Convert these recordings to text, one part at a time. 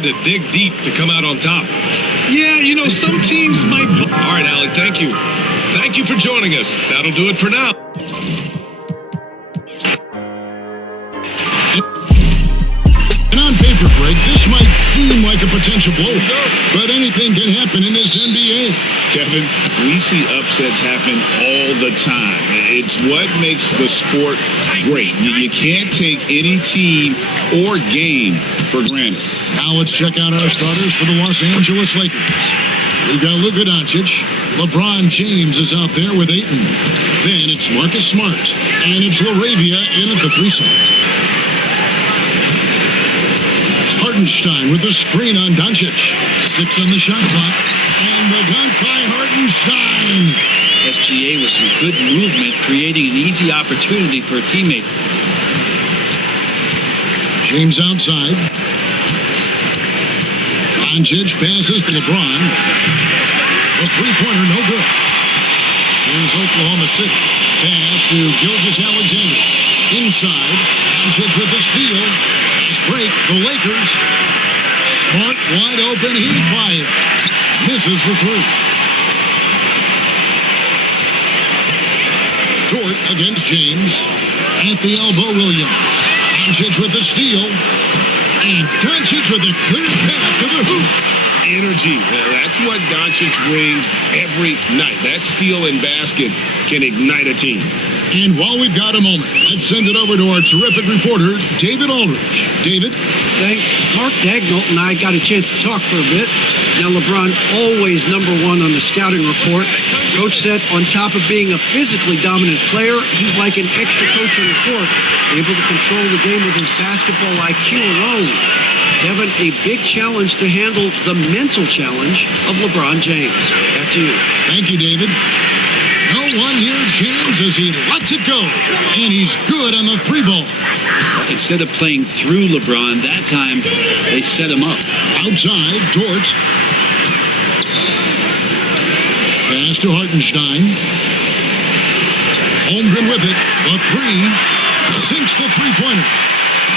had to dig deep to come out on top. Yeah, you know, some teams might... All right, Allie, thank you. Thank you for joining us. That'll do it for now. And on paper, Greg, this might seem like a potential blowout, but anything can happen in this NBA. Kevin, we see upsets happen all the time. It's what makes the sport great. You can't take any team or game for granted. Now let's check out our starters for the Los Angeles Lakers. We've got Luka Doncic. LeBron James is out there with Ayton. Then it's Marcus Smart. And it's LaRavia in at the 3 slot. Hartenstein with a screen on Doncic. 6 on the shot clock. And the dunk by Hartenstein. SGA with some good movement, creating an easy opportunity for a teammate. James outside. Doncic passes to LeBron. The three-pointer, no good. Here's Oklahoma City. Pass to Gilgeous-Alexander. Inside. Doncic with the steal. Nice break. The Lakers. Smart wide open. He fires. Misses the 3. Dort against James. At the elbow, Williams. Doncic with the steal. And Doncic with a clear path to the hoop. Energy. That's what Doncic brings every night. That steal and basket can ignite a team. And while we've got a moment, let's send it over to our terrific reporter, David Aldridge. David? Thanks. Mark Dagnall and I got a chance to talk for a bit. Now, LeBron always number 1 on the scouting report. Coach said on top of being a physically dominant player, he's like an extra coach on the court, able to control the game with his basketball IQ alone. Kevin, a big challenge to handle the mental challenge of LeBron James. Back to you. Thank you, David. No one near James as he lets it go. And he's good on the 3 ball. Instead of playing through LeBron, that time they set him up. Outside, Dort. Pass to Hartenstein. Holmgren with it. The 3. Sinks the three-pointer.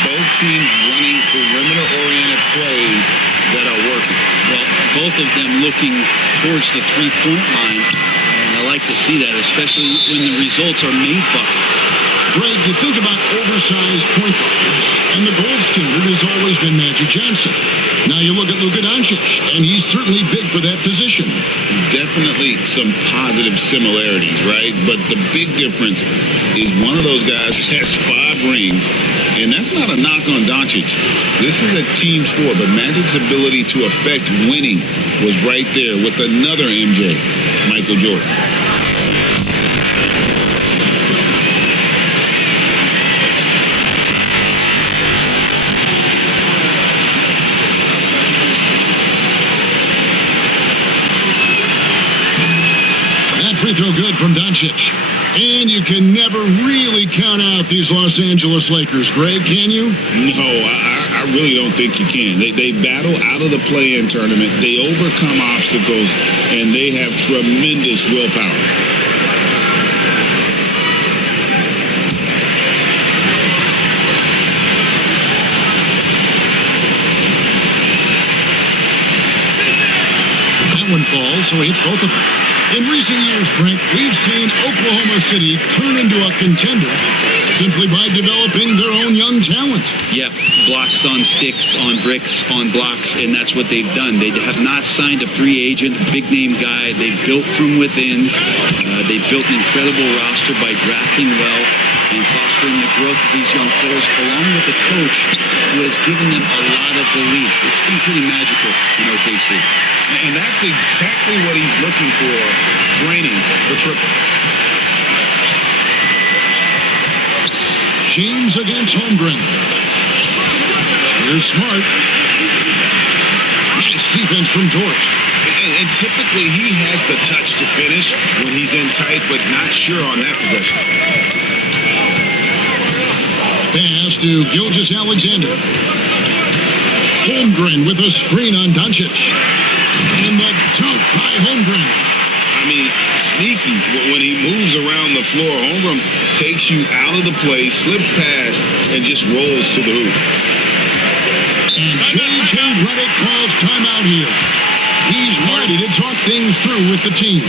Both teams running perimeter-oriented plays that are working. Well, both of them looking towards the three-point line. And I like to see that, especially when the results are made buckets. Greg, you think about oversized point guards, and the gold standard has always been Magic Johnson. Now you look at Luka Doncic, and he's certainly big for that position. Definitely some positive similarities, right? But the big difference is one of those guys has 5 rings, and that's not a knock on Doncic. This is a team sport, but Magic's ability to affect winning was right there with another MJ, Michael Jordan. Free throw good from Doncic. And you can never really count out these Los Angeles Lakers, Greg, can you? No, I really don't think you can. They battle out of the play-in tournament. They overcome obstacles, and they have tremendous willpower. That one falls, so he hits both of them. In recent years, Brent, we've seen Oklahoma City turn into a contender simply by developing their own young talent. Yeah, blocks on sticks, on bricks, on blocks, and that's what they've done. They have not signed a free agent, a big-name guy. They've built from within. They've built an incredible roster by drafting well and fostering the growth of these young players, along with a coach who has given them a lot of belief. It's been pretty magical in OKC. And that's exactly what he's looking for, draining the triple. James against Holmgren. Here's Smart. Nice defense from Dort. And typically he has the touch to finish when he's in tight, but not sure on that possession. Pass to Gilgeous-Alexander. Holmgren with a screen on Doncic. And the dunk by Holmgren. I mean, sneaky. When he moves around the floor, Holmgren takes you out of the play, slips past, and just rolls to the hoop. And J.J. J.J. Redick calls timeout here. He's ready to talk things through with the team.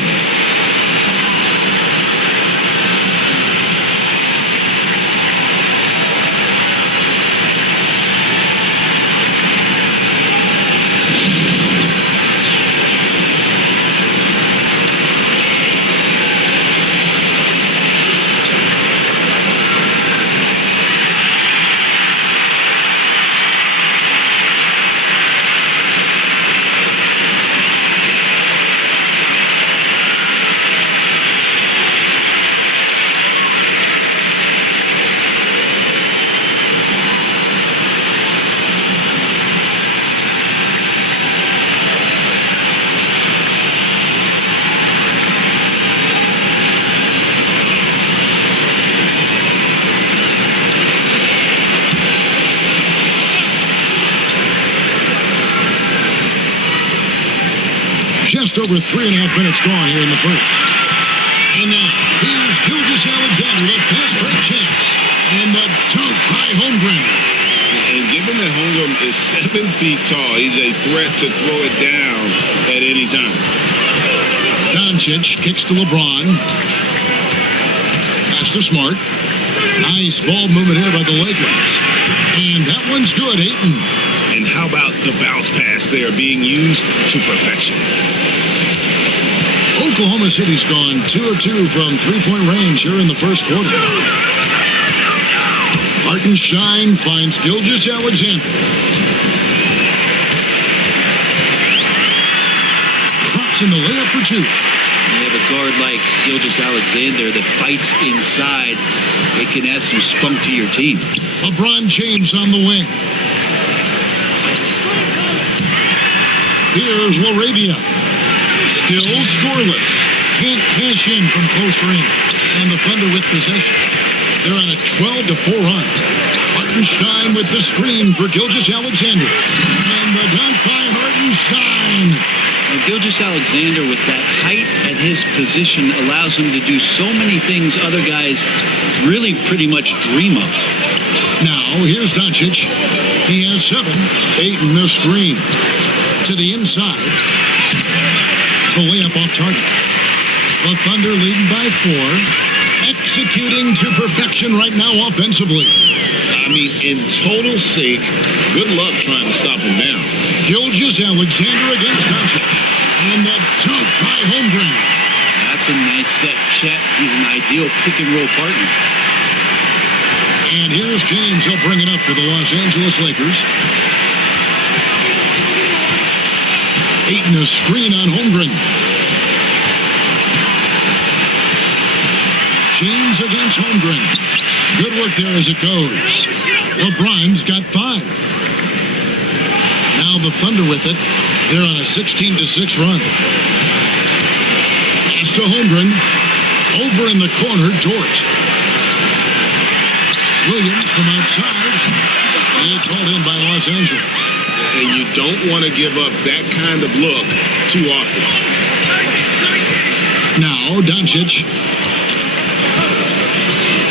Just over 3.5 minutes gone here in the first. And now, here's Gilgeous-Alexander, the fast break chance. And the dunk by Holmgren. And given that Holmgren is 7 feet tall, he's a threat to throw it down at any time. Doncic kicks to LeBron. Pass to Smart. Nice ball movement here by the Lakers. And that one's good, Ayton. And how about the bounce pass there being used to perfection? Oklahoma City's gone 2 of 2 from three-point range here in the first quarter. Hartenstein finds Gilgeous-Alexander. Drops in the layup for 2. You have a guard like Gilgeous-Alexander that fights inside. It can add some spunk to your team. LeBron James on the wing. Here's LaRavia. Still scoreless. Can't cash in from close range. And the Thunder with possession. They're on a 12-4 run. Hartenstein with the screen for Gilgeous-Alexander. And the dunk by Hartenstein. And Gilgeous-Alexander with that height at his position allows him to do so many things other guys really pretty much dream of. Now, here's Doncic. He has 7. Ayton the screen. To the inside. The layup off target. The Thunder leading by 4. Executing to perfection right now offensively. I mean, in total sync. Good luck trying to stop him now. Gilgeous-Alexander against Doncic. And the dunk by Holmgren. That's a nice set, Chet. He's an ideal pick-and-roll partner. And here's James. He'll bring it up for the Los Angeles Lakers. Ayton a screen on Holmgren. James against Holmgren. Good work there as it goes. LeBron's got 5. Now the Thunder with it. They're on a 16-6 run. Pass to Holmgren. Over in the corner, Dort. Williams from outside. It's hauled in by Los Angeles. And you don't want to give up that kind of look too often. Now, Doncic.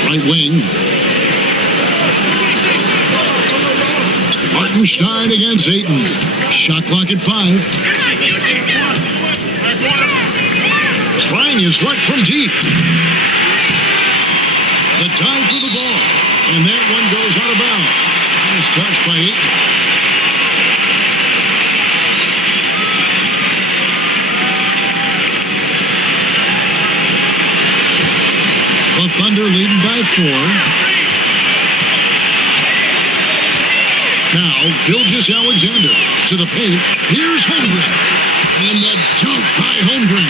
Right wing. Hartenstein against Ayton. Shot clock at 5. Trying his luck from deep. The dive for the ball. And that one goes out of bounds. Nice touch by Ayton. The Thunder leading by 4. Now, Gilgeous-Alexander to the paint. Here's Holmgren. And the dunk by Holmgren.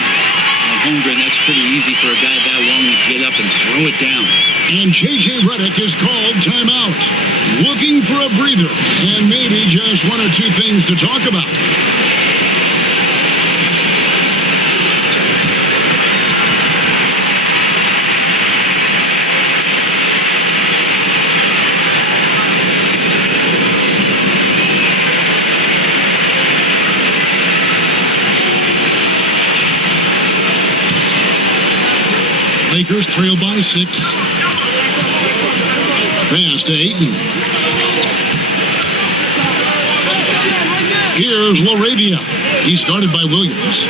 Holmgren, that's pretty easy for a guy that long to get up and throw it down. And J.J. Redick is called timeout. Looking for a breather. And maybe just 1 or 2 things to talk about. Lakers trail by 6. Pass to Ayton. Here's Laravia. He's guarded by Williams.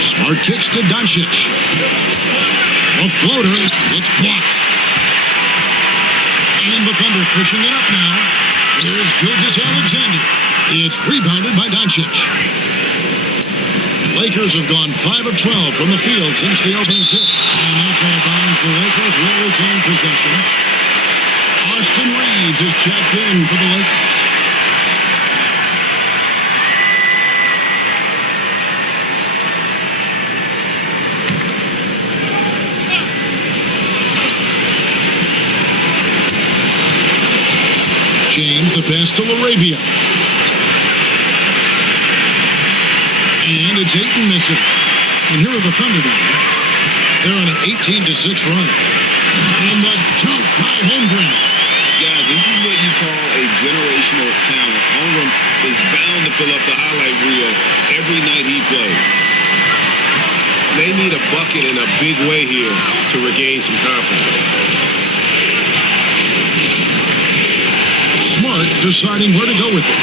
Smart kicks to Doncic. A floater. It's blocked. And the Thunder pushing it up now. Here's Gilgeous-Alexander. It's rebounded by Doncic. Lakers have gone 5 of 12 from the field since the opening tip. And that's out of bounds for Lakers. Will retain possession. Austin Reeves is checked in for the Lakers. James, the pass to Laravia. And it's Ayton missing. And here are the Thunder now. They're on an 18-6 run. And the jump by Holmgren. Guys, this is what you call a generational talent. Holmgren is bound to fill up the highlight reel every night he plays. They need a bucket in a big way here to regain some confidence. Smart deciding where to go with it.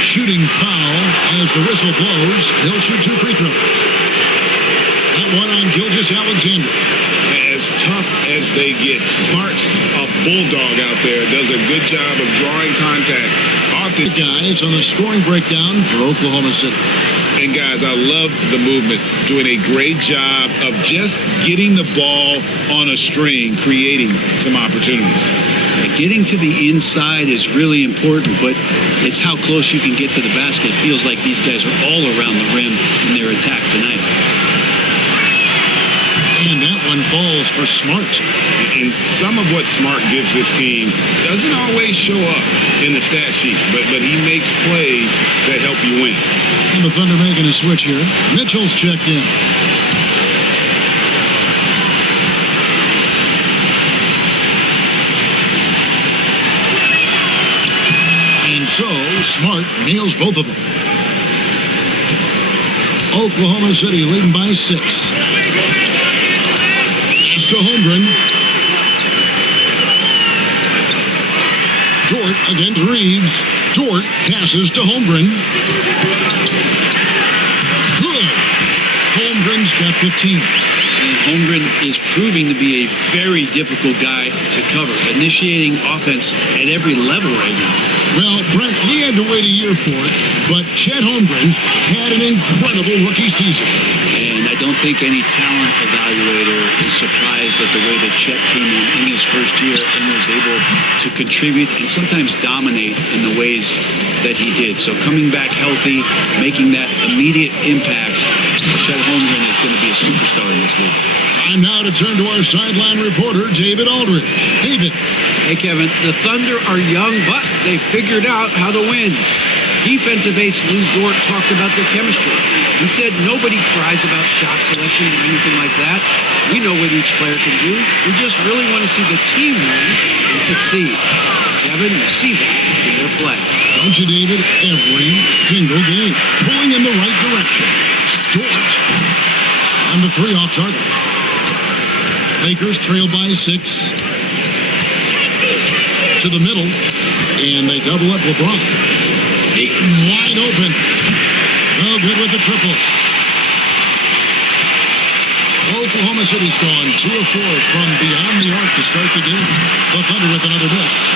Shooting foul as the whistle blows. He'll shoot 2 free throws. That one on Gilgeous-Alexander. As tough as they get, Smart's a bulldog out there. Does a good job of drawing contact. Often guys on the scoring breakdown for Oklahoma City. And guys, I love the movement. Doing a great job of just getting the ball on a string, creating some opportunities. Getting to the inside is really important, but it's how close you can get to the basket. It feels like these guys are all around the rim in their attack tonight. And that one falls for Smart. And some of what Smart gives this team doesn't always show up in the stat sheet, but he makes plays that help you win. And the Thunder making a switch here. Mitchell's checked in. And so Smart nails both of them. Oklahoma City leading by 6. To Holmgren. Dort against Reeves. Dort passes to Holmgren. Good. Holmgren's got 15. And Holmgren is proving to be a very difficult guy to cover, initiating offense at every level right now. Well, Brent, we had to wait a year for it, but Chet Holmgren had an incredible rookie season. And I don't think any talent evaluator is surprised at the way that Chet came in his first year and was able to contribute and sometimes dominate in the ways that he did. So coming back healthy, making that immediate impact, Chet Holmgren is going to be a superstar in this league. Time now to turn to our sideline reporter, David Aldridge. David. Hey, Kevin, the Thunder are young, but they figured out how to win. Defensive ace Lou Dort talked about their chemistry. He said nobody cries about shot selection or anything like that. We know what each player can do. We just really want to see the team win and succeed. Kevin, you see that in their play. Don't you, David? Every single game. Pulling in the right direction. Dort on the 3 off target. Lakers trail by 6. To the middle. And they double up LeBron. Ayton wide open. Oh, good with the triple. Oklahoma City's gone 2 of 4 from beyond the arc to start the game. The Thunder with another miss.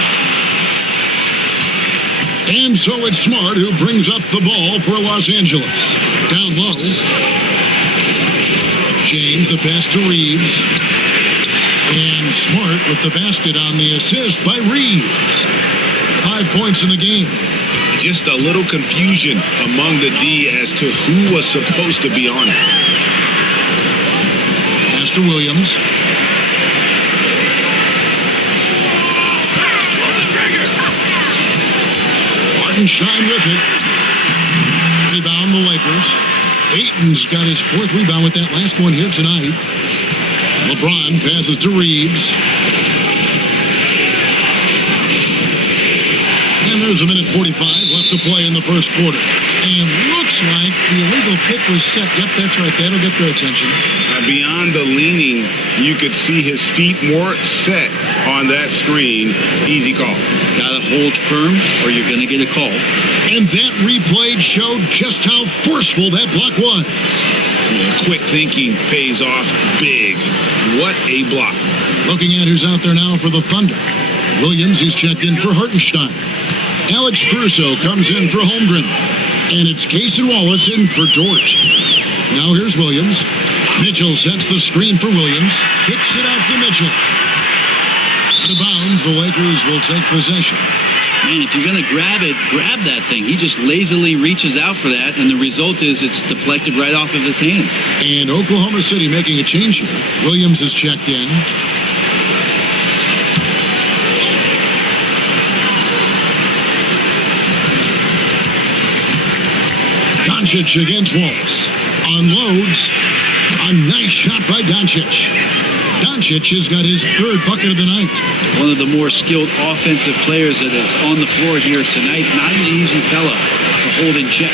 And so it's Smart who brings up the ball for Los Angeles. Down low. James, the pass to Reeves. And Smart with the basket on the assist by Reeves. 5 points in the game. Just a little confusion among the D as to who was supposed to be on it. Pass to Williams. Hartenstein with it. Rebound the Lakers. Ayton's got his 4th rebound with that last one here tonight. LeBron passes to Reeves. And there's a minute 45 left to play in the first quarter. And looks looks like the illegal pick was set. Yep, that's right. That'll get their attention. Beyond the leaning, you could see his feet more set on that screen. Easy call. Got to hold firm or you're going to get a call. And that replay showed just how forceful that block was. Quick thinking pays off big. What a block. Looking at who's out there now for the Thunder. Williams, he's checked in for Hartenstein. Alex Caruso comes in for Holmgren. And it's Cason Wallace in for Dort. Now here's Williams. Mitchell sets the screen for Williams. Kicks it out to Mitchell. Out of bounds, the Lakers will take possession. Man, if you're going to grab it, grab that thing. He just lazily reaches out for that, and the result is it's deflected right off of his hand. And Oklahoma City making a change here. Williams is checked in. Doncic against Wallace. Unloads. A nice shot by Doncic. Doncic has got his third bucket of the night. One of the more skilled offensive players that is on the floor here tonight. Not an easy fella to hold in check.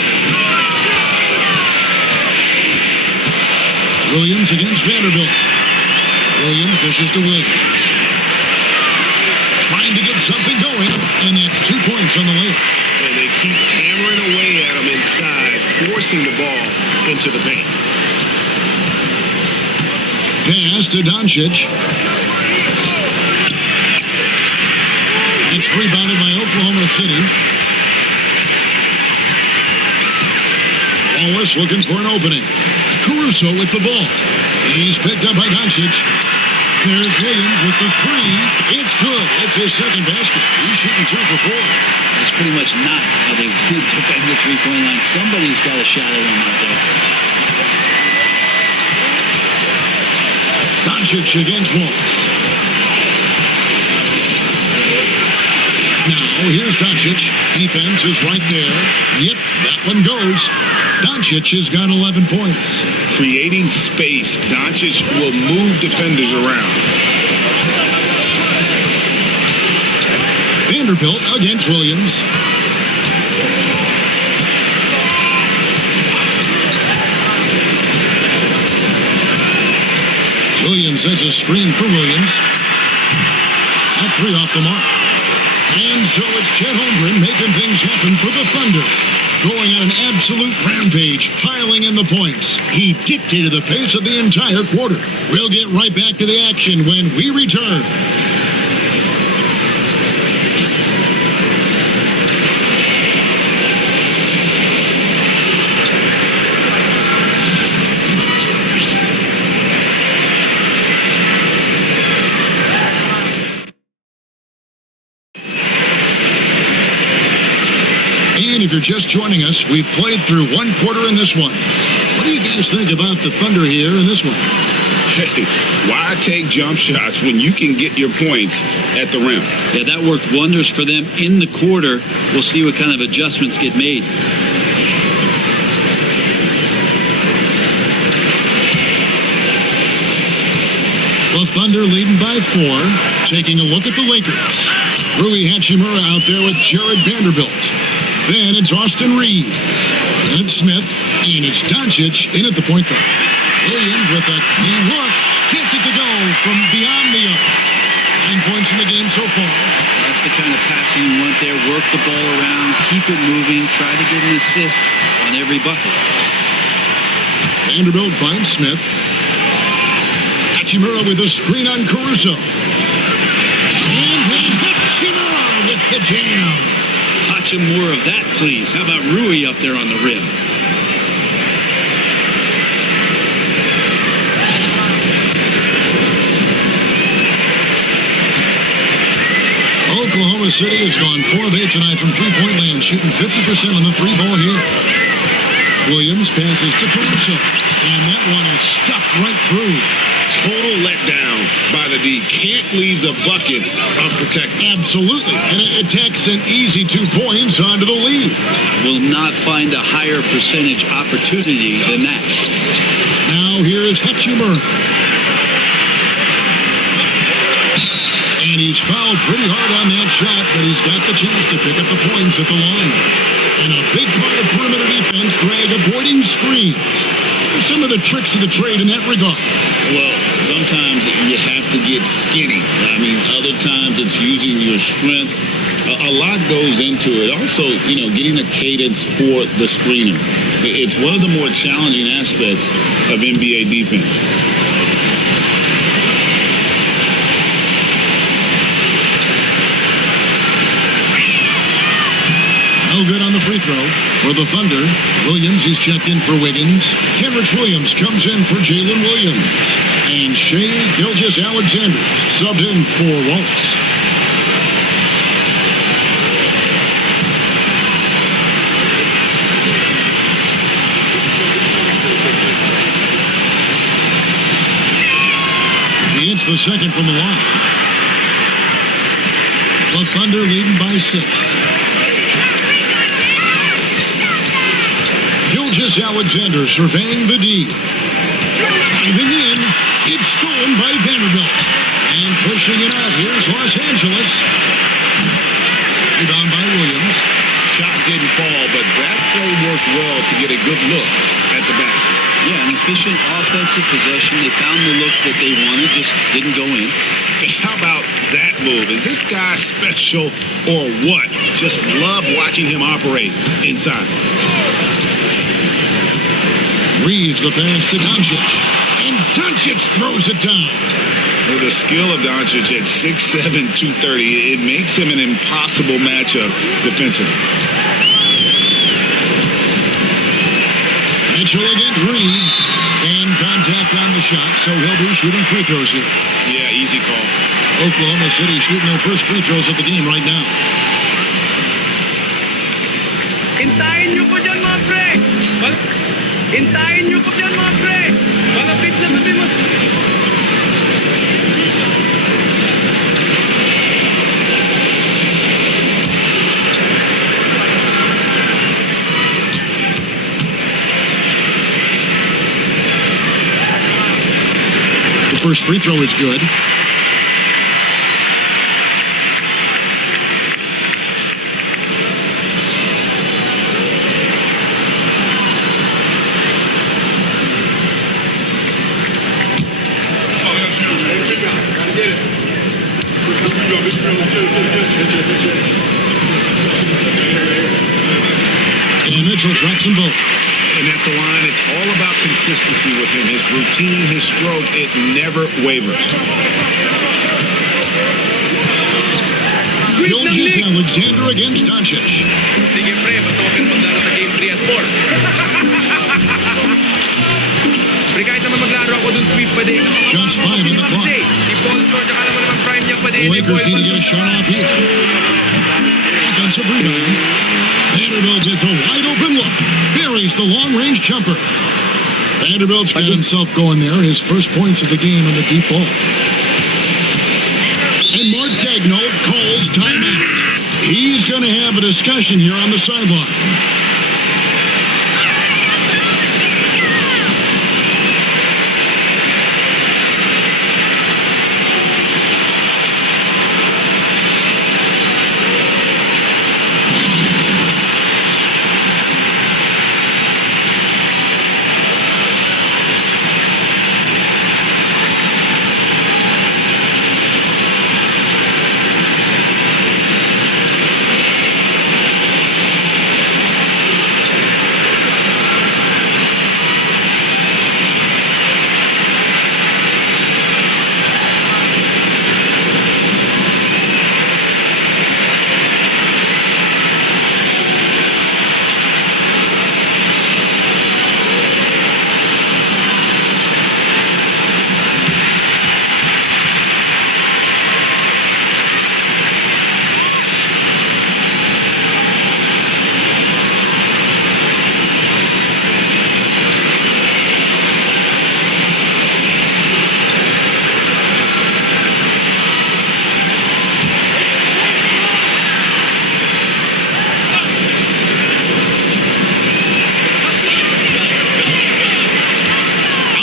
Williams against Vanderbilt. Williams dishes to Williams. Trying to get something going, and that's 2 points on the layup. And they keep hammering away at him inside, forcing the ball into the paint. Pass to Doncic. It's rebounded by Oklahoma City. Wallace looking for an opening. Caruso with the ball. He's picked up by Doncic. There's Williams with the three. It's good. It's his second basket. He's shooting 2 for 4. That's pretty much not how they defend the three-point line. Somebody's got a shadow him out there. Doncic against Wallace. Now, here's Doncic. Defense is right there. Yep, that one goes. Doncic has got 11 points. Creating space. Doncic will move defenders around. Vanderbilt against Williams. Williams sets a screen for Williams. That 3 off the mark. And so it's Chet Holmgren making things happen for the Thunder. Going on an absolute rampage, piling in the points. He dictated the pace of the entire quarter. We'll get right back to the action when we return. And if you're just joining us, we've played through 1 quarter in this one. What do you guys think about the Thunder here in this one? Hey, why take jump shots when you can get your points at the rim? Yeah, that worked wonders for them in the quarter. We'll see what kind of adjustments get made. The Thunder leading by 4. Taking a look at the Lakers. Rui Hachimura out there with Jared Vanderbilt. Then it's Austin Reeves. Then Smith. And it's Doncic in at the point guard. Williams with a clean look. Gets it to go from beyond the arc. 9 points in the game so far. That's the kind of passing you want there. Work the ball around. Keep it moving. Try to get an assist on every bucket. Vanderbilt finds Smith. Hachimura with a screen on Caruso. And then Hachimura with the jam. More of that, please. How about Rui up there on the rim? Oklahoma City has gone 4 of 8 tonight from three-point land, shooting 50% on the 3 ball here. Williams passes to Caruso, and that one is stuffed right through. Total letdown by the D. Can't leave the bucket unprotected. Absolutely. And it takes an easy 2 points onto the lead. Will not find a higher percentage opportunity than that. Now here is Hachimura. And he's fouled pretty hard on that shot, but he's got the chance to pick up the points at the line. And a big part of perimeter defense, Greg, of screens. Some of the tricks of the trade in that regard. Well, sometimes you have to get skinny. I mean, other times it's using your strength. A lot goes into it. Also, getting a cadence for the screener. It's one of the more challenging aspects of NBA defense. No good on the free throw for the Thunder. Williams is checked in for Wiggins. Kenrich Williams comes in for Jalen Williams. And Shai Gilgeous-Alexander subbed in for Waltz. He hits the second from the line. The Thunder leading by 6. Gilgeous-Alexander surveying the D. Driving in. It's stolen by Vanderbilt. And pushing it out. Here's Los Angeles. Rebound by Williams. Shot didn't fall, but that play worked well to get a good look at the basket. Yeah, an efficient offensive possession. They found the look that they wanted, just didn't go in. How about that move? Is this guy special or what? Just love watching him operate inside. Reeves the pass to Doncic. And Doncic throws it down. With the skill of Doncic at 6'7", 230, it makes him an impossible matchup defensively. Mitchell against Reeves. And contact on the shot, so he'll be shooting free throws here. Yeah, easy call. Oklahoma City shooting their first free throws of the game right now. Hintayin niyo po dyan, mga pre! Hintayin niyo po dyan, mga pre! Malapit na tabi mas... The first free throw is good. And Mitchell drops them both. And at the line, it's all about consistency with him. His routine, his stroke, it never wavers. Gilgeous-Alexander against Doncic. Sige, pre, basta huwag kang maglaro sa game 3 at 4. Pre, kahit naman maglaro ako dun, sweep pa din. Just 5 on the clock. Si Paul George, akala mo naman prime niya pa din. The Lakers need to get a shot off here. Offensive rebound. Vanderbilt gets a wide open look. Buries the long-range jumper. Vanderbilt's got himself going there. His first points of the game on the deep ball. And Mark Daigneault calls timeout. He's going to have a discussion here on the sideline.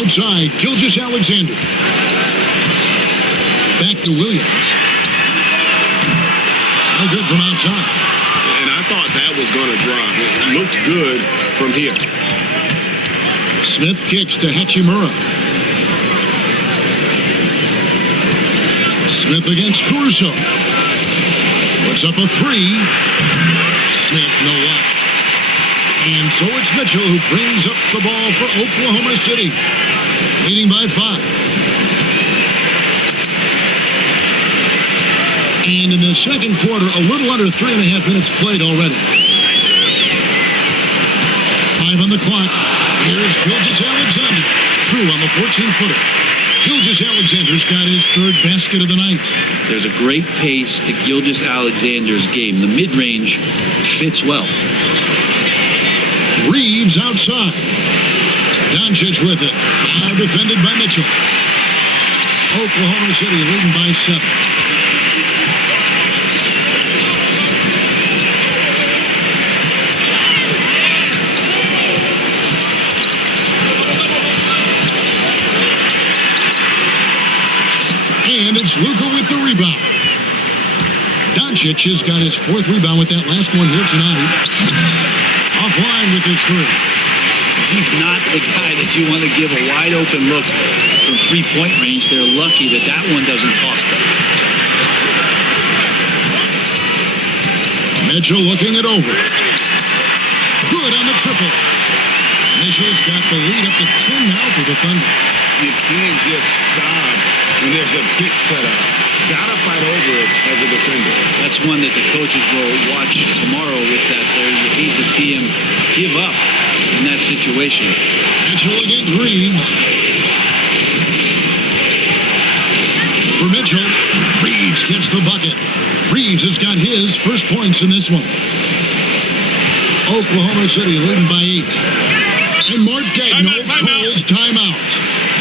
Outside, Gilgeous-Alexander. Back to Williams. No good from outside. And I thought that was going to drop. It looked good from here. Smith kicks to Hachimura. Smith against Caruso. Puts up a three. Smith, no luck. And so it's Mitchell who brings up the ball for Oklahoma City, leading by 5. And in the second quarter, a little under 3.5 minutes played already. 5 on the clock. Here's Gilgeous-Alexander. True on the 14-footer. Gilgeous-Alexander's got his 3rd basket of the night. There's a great pace to Gilgeous-Alexander's game. The mid-range fits well. Reeves outside. Doncic with it. Now defended by Mitchell. Oklahoma City leading by 7. And it's Luka with the rebound. Doncic has got his 4th rebound with that last one here tonight. Offline with his 3. He's not the guy that you want to give a wide open look from 3-point range. They're lucky that that one doesn't cost them. Mitchell looking it over. Good on the triple. Mitchell's got the lead up to 10 now for the Thunder. You can't just stop when there's a pick set up. Gotta fight over it as a defender. That's one that the coaches will watch tomorrow with that there. You hate to see him give up in that situation. Mitchell against Reeves. For Mitchell, Reeves gets the bucket. Reeves has got his first points in this one. Oklahoma City leading by 8. And Mark Daigneault calls timeout.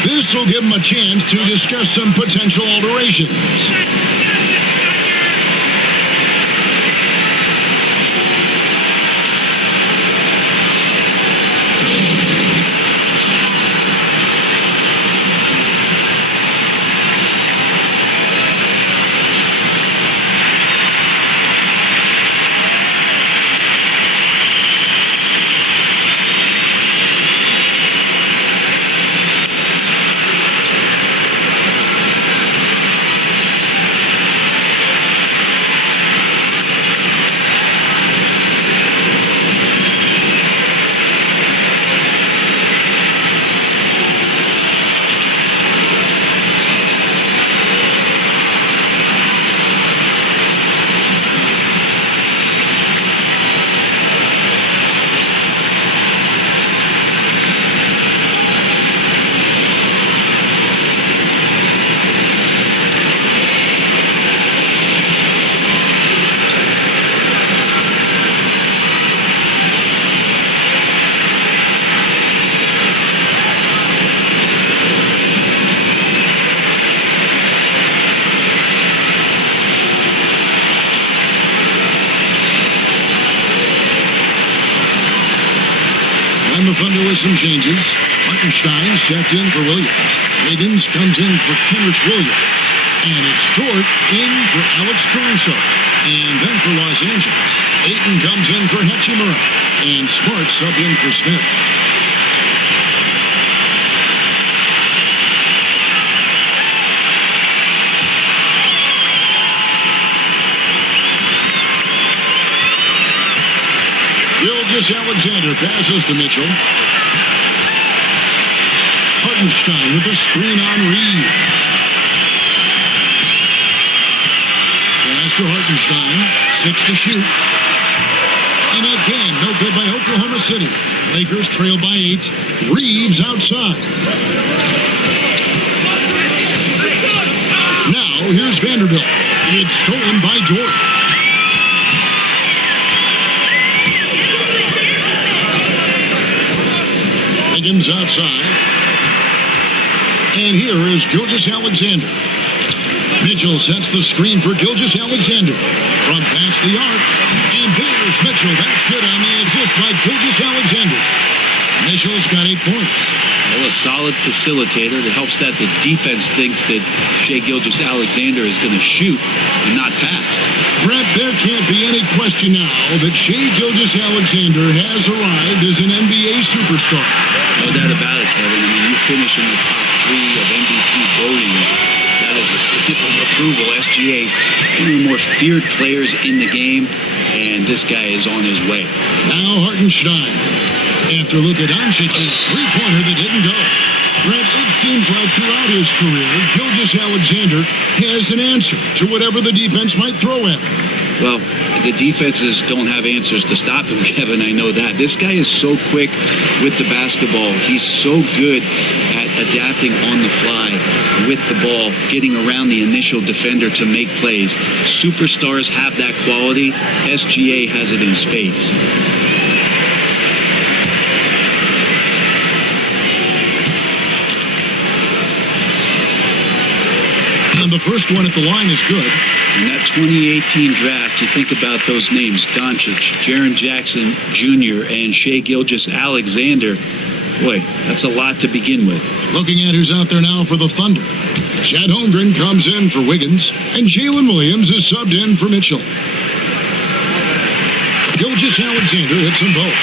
This will give him a chance to discuss some potential alterations. The Thunder with some changes. Hartenstein's checked in for Williams. Wiggins comes in for Kenrich Williams. And it's Dort in for Alex Caruso. And then for Los Angeles, Ayton comes in for Hachimura. And Smart subbed in for Smith. Gilgeous-Alexander passes to Mitchell. Hartenstein with a screen on Reeves. Pass to Hartenstein. 6 to shoot. And again, no good by Oklahoma City. Lakers trail by 8. Reeves outside. Now here's Vanderbilt. It's stolen by Dort. Wiggins outside. And here is Gilgeous-Alexander. Mitchell sets the screen for Gilgeous-Alexander. From past the arc. And there's Mitchell. That's good on the assist by Gilgeous-Alexander. Mitchell's got 8 points. Well, a solid facilitator that helps that the defense thinks that Shai Gilgeous-Alexander is going to shoot and not pass. Brett, there can't be any question now that Shai Gilgeous-Alexander has arrived as an NBA superstar. No doubt about it, Kevin. I mean, you finish in the top 3 of MVP voting. That is a stamp of approval. SGA, one of the more feared players in the game, and this guy is on his way. Now Hartenstein. After Luka Doncic's three-pointer that didn't go. Brett, it seems like throughout his career, Gilgeous-Alexander has an answer to whatever the defense might throw at him. Well, the defenses don't have answers to stop him, Kevin. I know that. This guy is so quick with the basketball. He's so good at adapting on the fly with the ball, getting around the initial defender to make plays. Superstars have that quality. SGA has it in spades. And the first one at the line is good. In that 2018 draft, you think about those names, Doncic, Jaren Jackson Jr., and Shai Gilgeous-Alexander. Boy, that's a lot to begin with. Looking at who's out there now for the Thunder. Chet Holmgren comes in for Wiggins, and Jalen Williams is subbed in for Mitchell. Gilgeous-Alexander hits them both.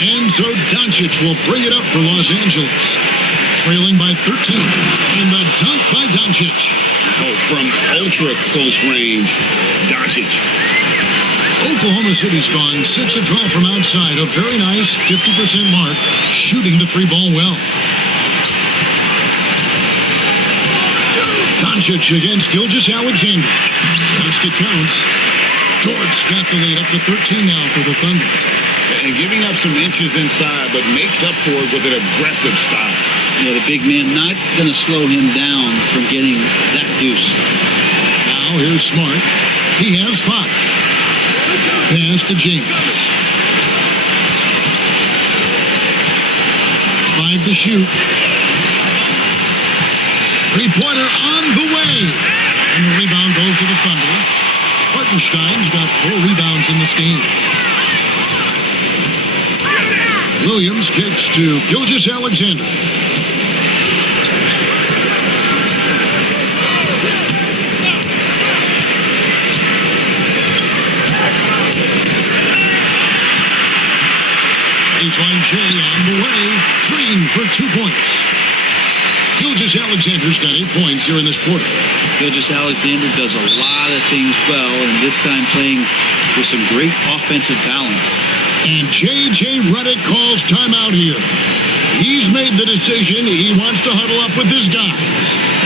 And so Doncic will bring it up for Los Angeles. Trailing by 13. And the dunk by Doncic. Oh, from ultra close range, Doncic. Oklahoma City's gone 6 of 12 from outside. A very nice 50% mark, shooting the 3-ball well. Doncic against Gilgeous-Alexander. First it counts. George got the lead up to 13 now for the Thunder. And giving up some inches inside, but makes up for it with an aggressive stop. Yeah, the big man not going to slow him down from getting that deuce. Now here's Smart. He has 5. Pass to James. 5 to shoot. 3-pointer on the way. And the rebound goes to the Thunder. Hartenstein's got 4 rebounds in this game. Williams kicks to Gilgeous-Alexander. Baseline J on the way. Green for 2 points. Gilgeous-Alexander's got 8 points here in this quarter. Gilgeous-Alexander does a lot of things well, and this time playing with some great offensive balance. And J.J. Redick calls timeout here. He's made the decision. He wants to huddle up with his guys.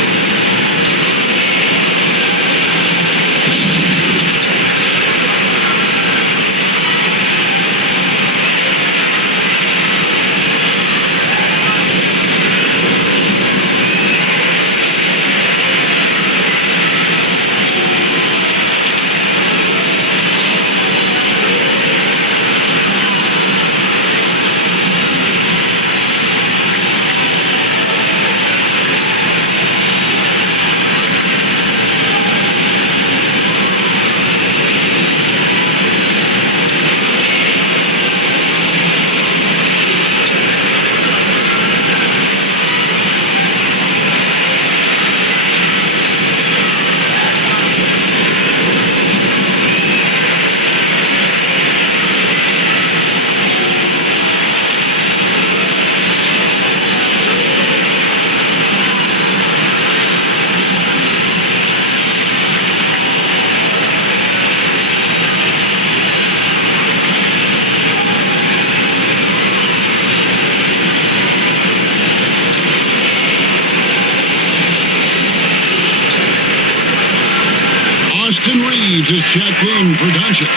Is checked in for Doncic.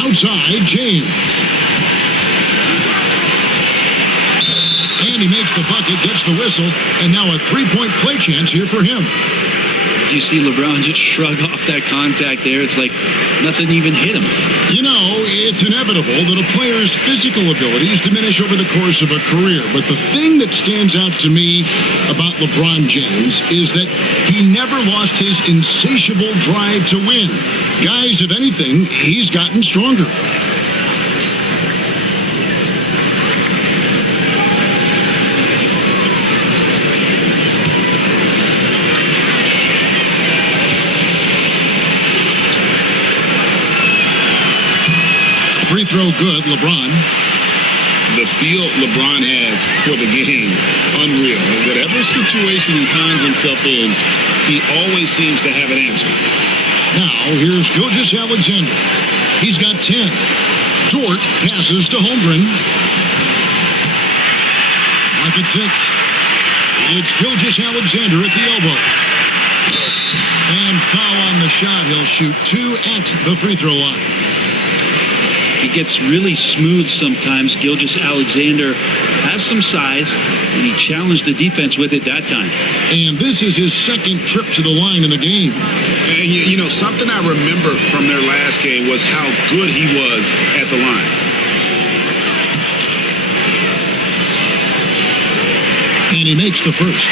Outside, James. And he makes the bucket, gets the whistle, and now a three-point play chance here for him. You see LeBron just shrug off that contact there. It's like nothing even hit him. You know, it's inevitable that a player's physical abilities diminish over the course of a career. But the thing that stands out to me about LeBron James is that he never lost his insatiable drive to win. Guys, if anything, he's gotten stronger. Free throw good, LeBron. The feel LeBron has for the game, unreal. Whatever situation he finds himself in, he always seems to have an answer. Now, here's Gilgeous-Alexander. He's got 10. Dort passes to Holmgren. Lock at 6. It's Gilgeous-Alexander at the elbow. And foul on the shot. He'll shoot 2 at the free throw line. He gets really smooth sometimes. Gilgeous-Alexander has some size, and he challenged the defense with it that time. And this is his second trip to the line in the game. And, you know, something I remember from their last game was how good he was at the line. And he makes the first.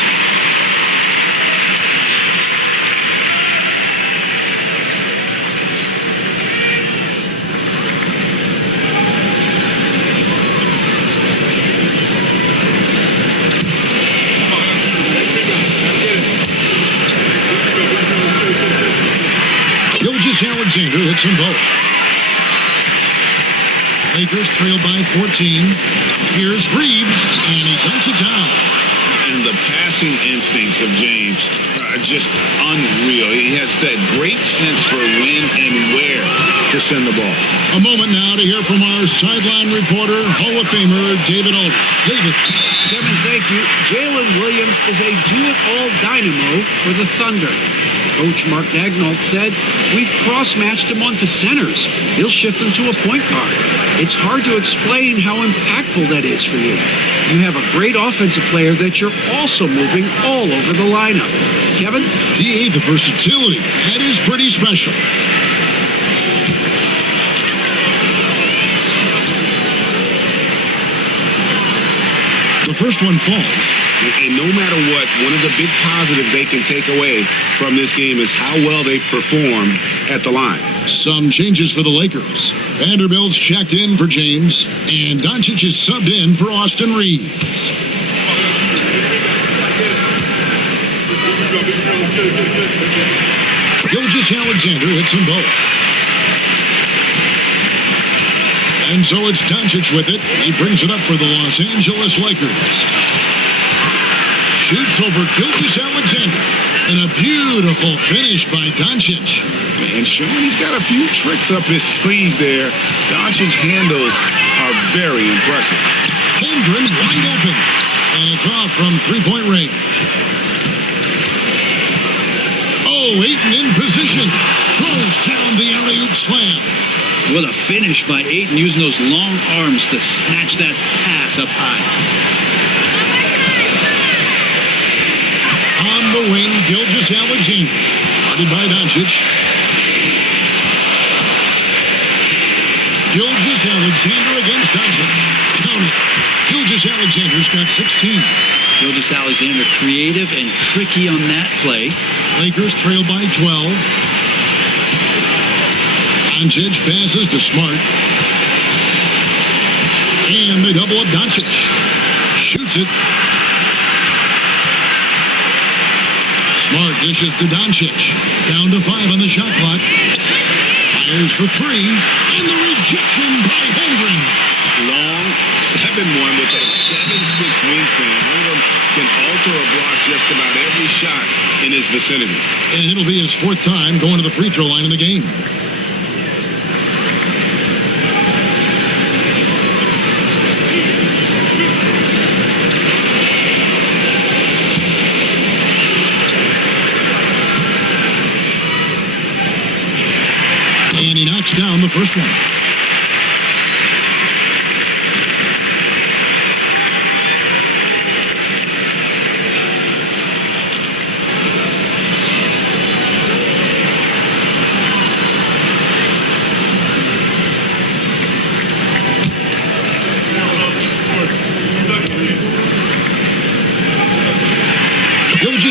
Gilgeous-Alexander hits them both. Lakers trail by 14. Here's Reeves, and he dunks it down. And the passing instincts of James are just unreal. He has that great sense for when and where to send the ball. A moment now to hear from our sideline reporter, Hall of Famer David Aldridge. David. Kevin, thank you. Jalen Williams is a do-it-all dynamo for the Thunder. Coach Mark Daigneault said, "We've cross-matched him onto centers. He'll shift him to a point guard. It's hard to explain how impactful that is for you. You have a great offensive player that you're also moving all over the lineup." Kevin? D.A., the versatility. That is pretty special. The first one falls. And no matter what, one of the big positives they can take away from this game is how well they perform at the line. Some changes for the Lakers. Vanderbilt's checked in for James, and Doncic is subbed in for Austin Reeves. Gilgeous-Alexander hits them both. And so it's Doncic with it. He brings it up for the Los Angeles Lakers. Shoots over Gilgeous-Alexander. And a beautiful finish by Doncic. And Sean, he's got a few tricks up his sleeve there. Doncic's handles are very impressive. Holmgren wide open. And it's off from three-point range. Oh, Ayton in position. Throws down the alley-oop slam. What a finish by Ayton, using those long arms to snatch that pass up high. On the wing, Gilgeous-Alexander. Guarded by Doncic. Gilgeous-Alexander against Doncic. Count it. Gilgeous-Alexander's got 16. Gilgeous-Alexander creative and tricky on that play. Lakers trail by 12. Doncic passes to Smart. And they double up Doncic. Shoots it. Smart dishes to Doncic. Down to 5 on the shot clock. Fires for 3. And the rejection by Holmgren. Long 7-1 with a 7'6" wingspan. Holmgren can alter a block just about every shot in his vicinity. And it'll be his 4th time going to the free throw line in the game. And he knocks down the first one.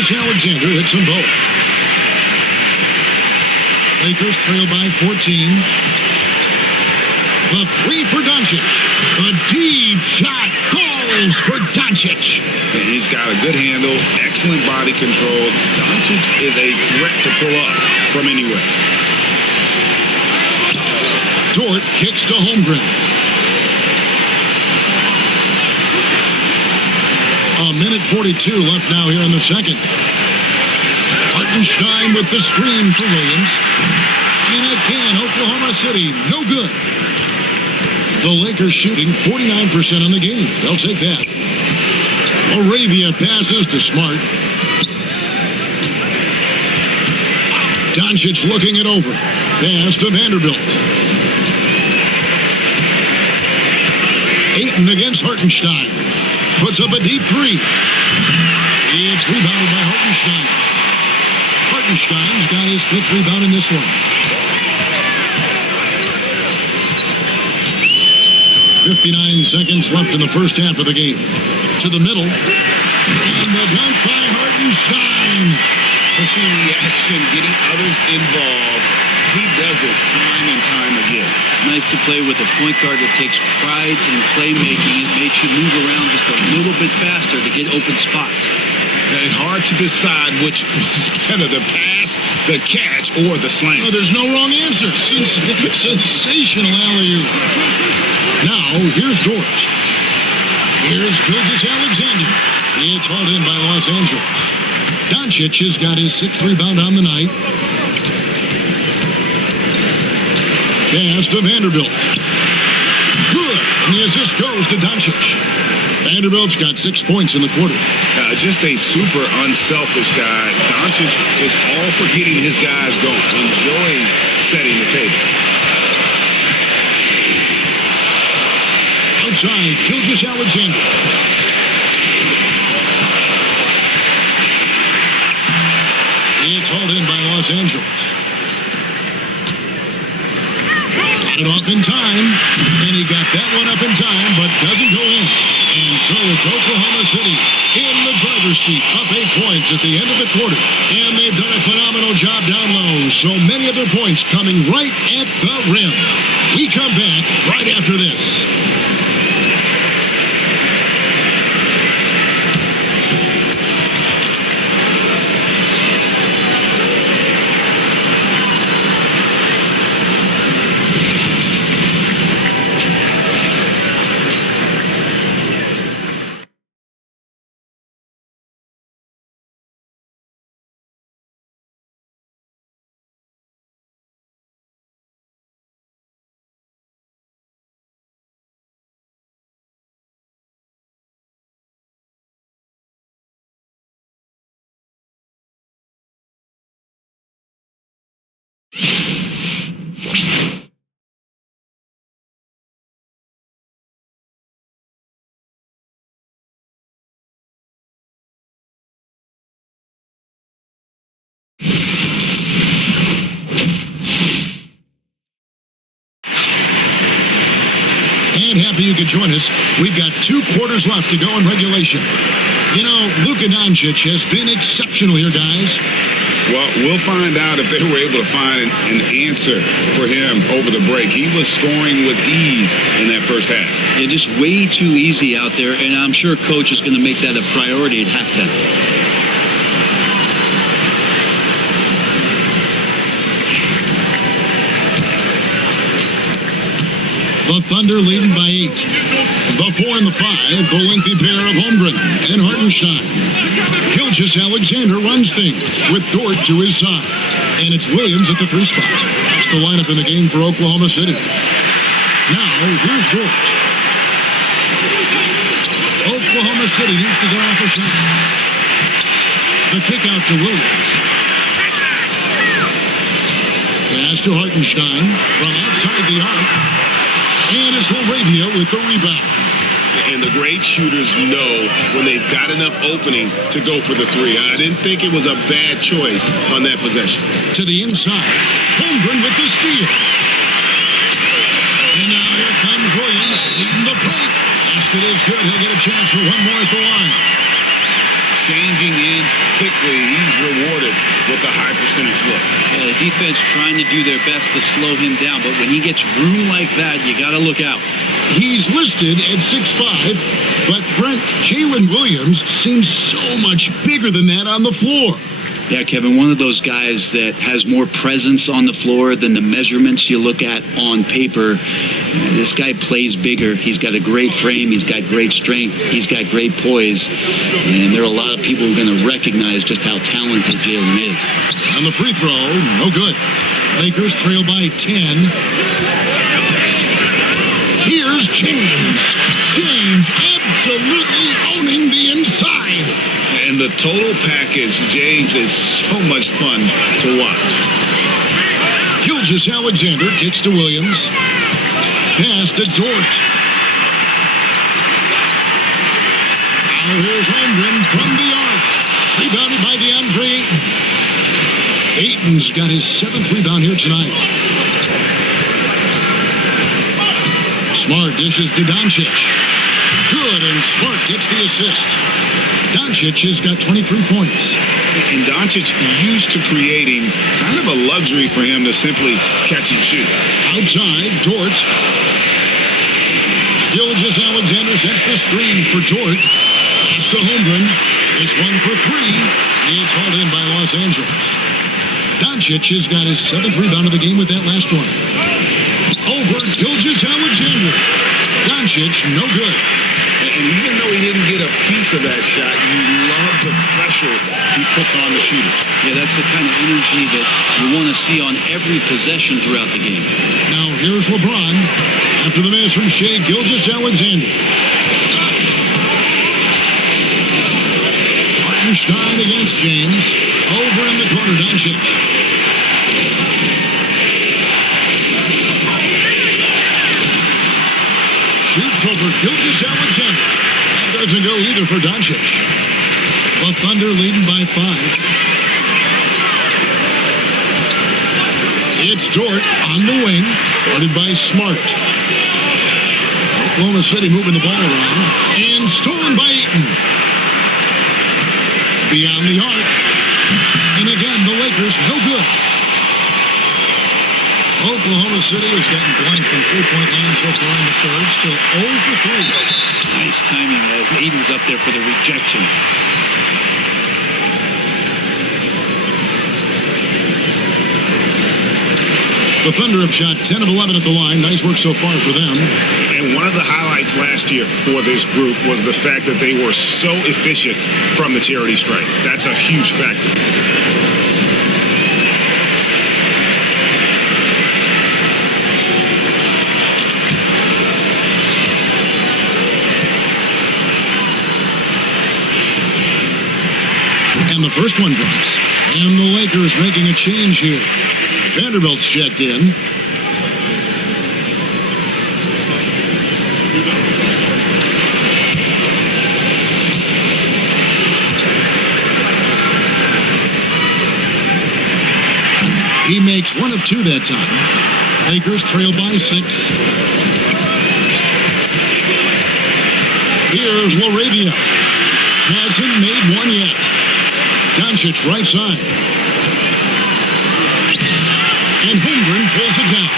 Gilgeous-Alexander hits them both. Lakers trail by 14. The three for Doncic. A deep shot falls for Doncic. And he's got a good handle, excellent body control. Doncic is a threat to pull up from anywhere. Dort kicks to Holmgren. A minute 42 left now here in the second. Hartenstein with the screen for Williams. And again, Oklahoma City, no good. The Lakers shooting 49% on the game. They'll take that. Moravia passes to Smart. Doncic looking it over. Pass to Vanderbilt. Ayton against Hartenstein. Puts up a deep three. It's rebounded by Hartenstein. Hartenstein's got his fifth rebound in this one. 59 seconds left in the first half of the game. To the middle. And the dunk by Hartenstein. Pushing the action, getting others involved. He does it time and time again. Nice to play with a point guard that takes pride in playmaking. It makes you move around just a little bit faster to get open spots. And hard to decide which was better, the pass, the catch, or the slam. Oh, there's no wrong answer. Sensational alley-oop. Now, here's Dort. Here's Gilgeous-Alexander. It's hauled in by Los Angeles. Doncic has got his sixth rebound on the night. Pass to Vanderbilt. Good. And the assist goes to Doncic. Vanderbilt's got 6 points in the quarter. Just a super unselfish guy. Doncic is all for getting his guys going. Enjoys setting the table. Outside, Gilgeous-Alexander. It's hauled in by Los Angeles. Got it off in time, and he got that one up in time, but doesn't go in. And so it's Oklahoma City in the driver's seat, up 8 points at the end of the quarter. And they've done a phenomenal job down low. So many of their points coming right at the rim. We come back right after this. And happy you could join us. We've got 2 quarters left to go in regulation. You know, Luka Doncic has been exceptional here, guys. Well, we'll find out if they were able to find an answer for him over the break. He was scoring with ease in that first half. Yeah, just way too easy out there, and I'm sure Coach is going to make that a priority at halftime. The Thunder leading by 8. The 4 and the 5, the lengthy pair of Holmgren and Hartenstein. Gilgeous-Alexander runs things with Dort to his side. And it's Williams at the 3 spot. That's the lineup in the game for Oklahoma City. Now, here's Dort. Oklahoma City needs to get off a shot. The kick out to Williams. Pass to Hartenstein from outside the arc. And it's Moravia with the rebound. And the great shooters know when they've got enough opening to go for the 3. I didn't think it was a bad choice on that possession. To the inside. Holmgren with the steal. And now here comes Williams leading the break. Basket is good. He'll get a chance for one more at the line. changing ends quickly. He's rewarded with a high percentage look. Yeah, the defense trying to do their best to slow him down, but when he gets room like that, you got to look out. He's listed at 6'5", but Brent, Jalen Williams seems so much bigger than that on the floor. Yeah, Kevin, one of those guys that has more presence on the floor than the measurements you look at on paper. This guy plays bigger. He's got a great frame. He's got great strength. He's got great poise. And there are a lot of people who are going to recognize just how talented Jalen is. On the free throw, no good. Lakers trail by 10. Here's James. James absolutely owning the inside. And the total package, James, is so much fun to watch. Gilgeous-Alexander kicks to Williams. Pass to Dort. Now here's Holmgren from the arc. Rebounded by DeAndre Ayton. Ayton's got his 7th rebound here tonight. Smart dishes to Doncic. Good, and Smart gets the assist. Doncic has got 23 points. And Doncic used to creating kind of a luxury for him to simply catch and shoot. Outside, Dort. Gilgeous-Alexander sets the screen for Dort. It's to Holmgren. It's 1 for 3. It's hauled in by Los Angeles. Doncic has got his 7th rebound of the game with that last one. Over Gilgeous-Alexander. Doncic, no good. And even though he didn't get a piece of that shot, you love the pressure he puts on the shooter. Yeah, that's the kind of energy that you want to see on every possession throughout the game. Now here's LeBron after the miss from Shea Gilgeous-Alexander. Hartenstein against James. Over in the corner, Doncic. Shoots over Gilgeous-Alexander. That doesn't go either for Doncic. The Thunder leading by 5. It's Dort on the wing, guarded by Smart. Oklahoma City moving the ball around, and stolen by Ayton. Beyond the arc, and again the Lakers no good. Oklahoma City has gotten blank from three-point land so far in the third, still 0 for 3. Nice timing as Aiden's up there for the rejection. The Thunder have shot 10 of 11 at the line. Nice work so far for them. And one of the highlights last year for this group was the fact that they were so efficient from the charity stripe. That's a huge factor. And the first one drops. And the Lakers making a change here. Vanderbilt's checked in. He makes 1 of 2 that time. Lakers trail by 6. Here's Laravia. Hasn't made 1 yet. Doncic right side. And Holmgren pulls it down.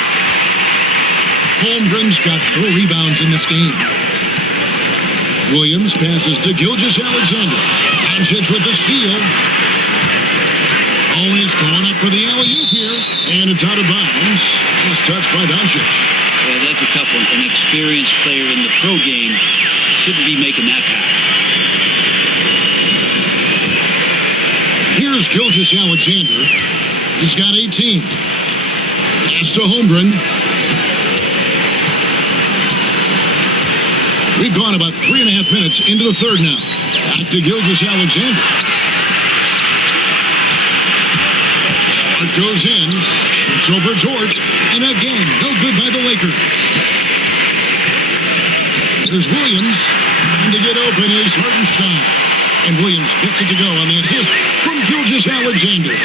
Holmgren's got 4 rebounds in this game. Williams passes to Gilgeous-Alexander. Doncic with the steal. Oh, he's going up for the alley-oop here. And it's out of bounds. It's touched by Doncic. Yeah, that's a tough one. An experienced player in the pro game shouldn't be making that pass. Here's Gilgeous-Alexander. He's got 18. Pass to Holmgren. We've gone about 3.5 minutes into the third now. Back to Gilgeous-Alexander. Smart goes in. Shoots over Dort. And again, no good by the Lakers. There's Williams. Trying to get open is Hartenstein. And Williams gets it to go on the assist from Gilgeous-Alexander.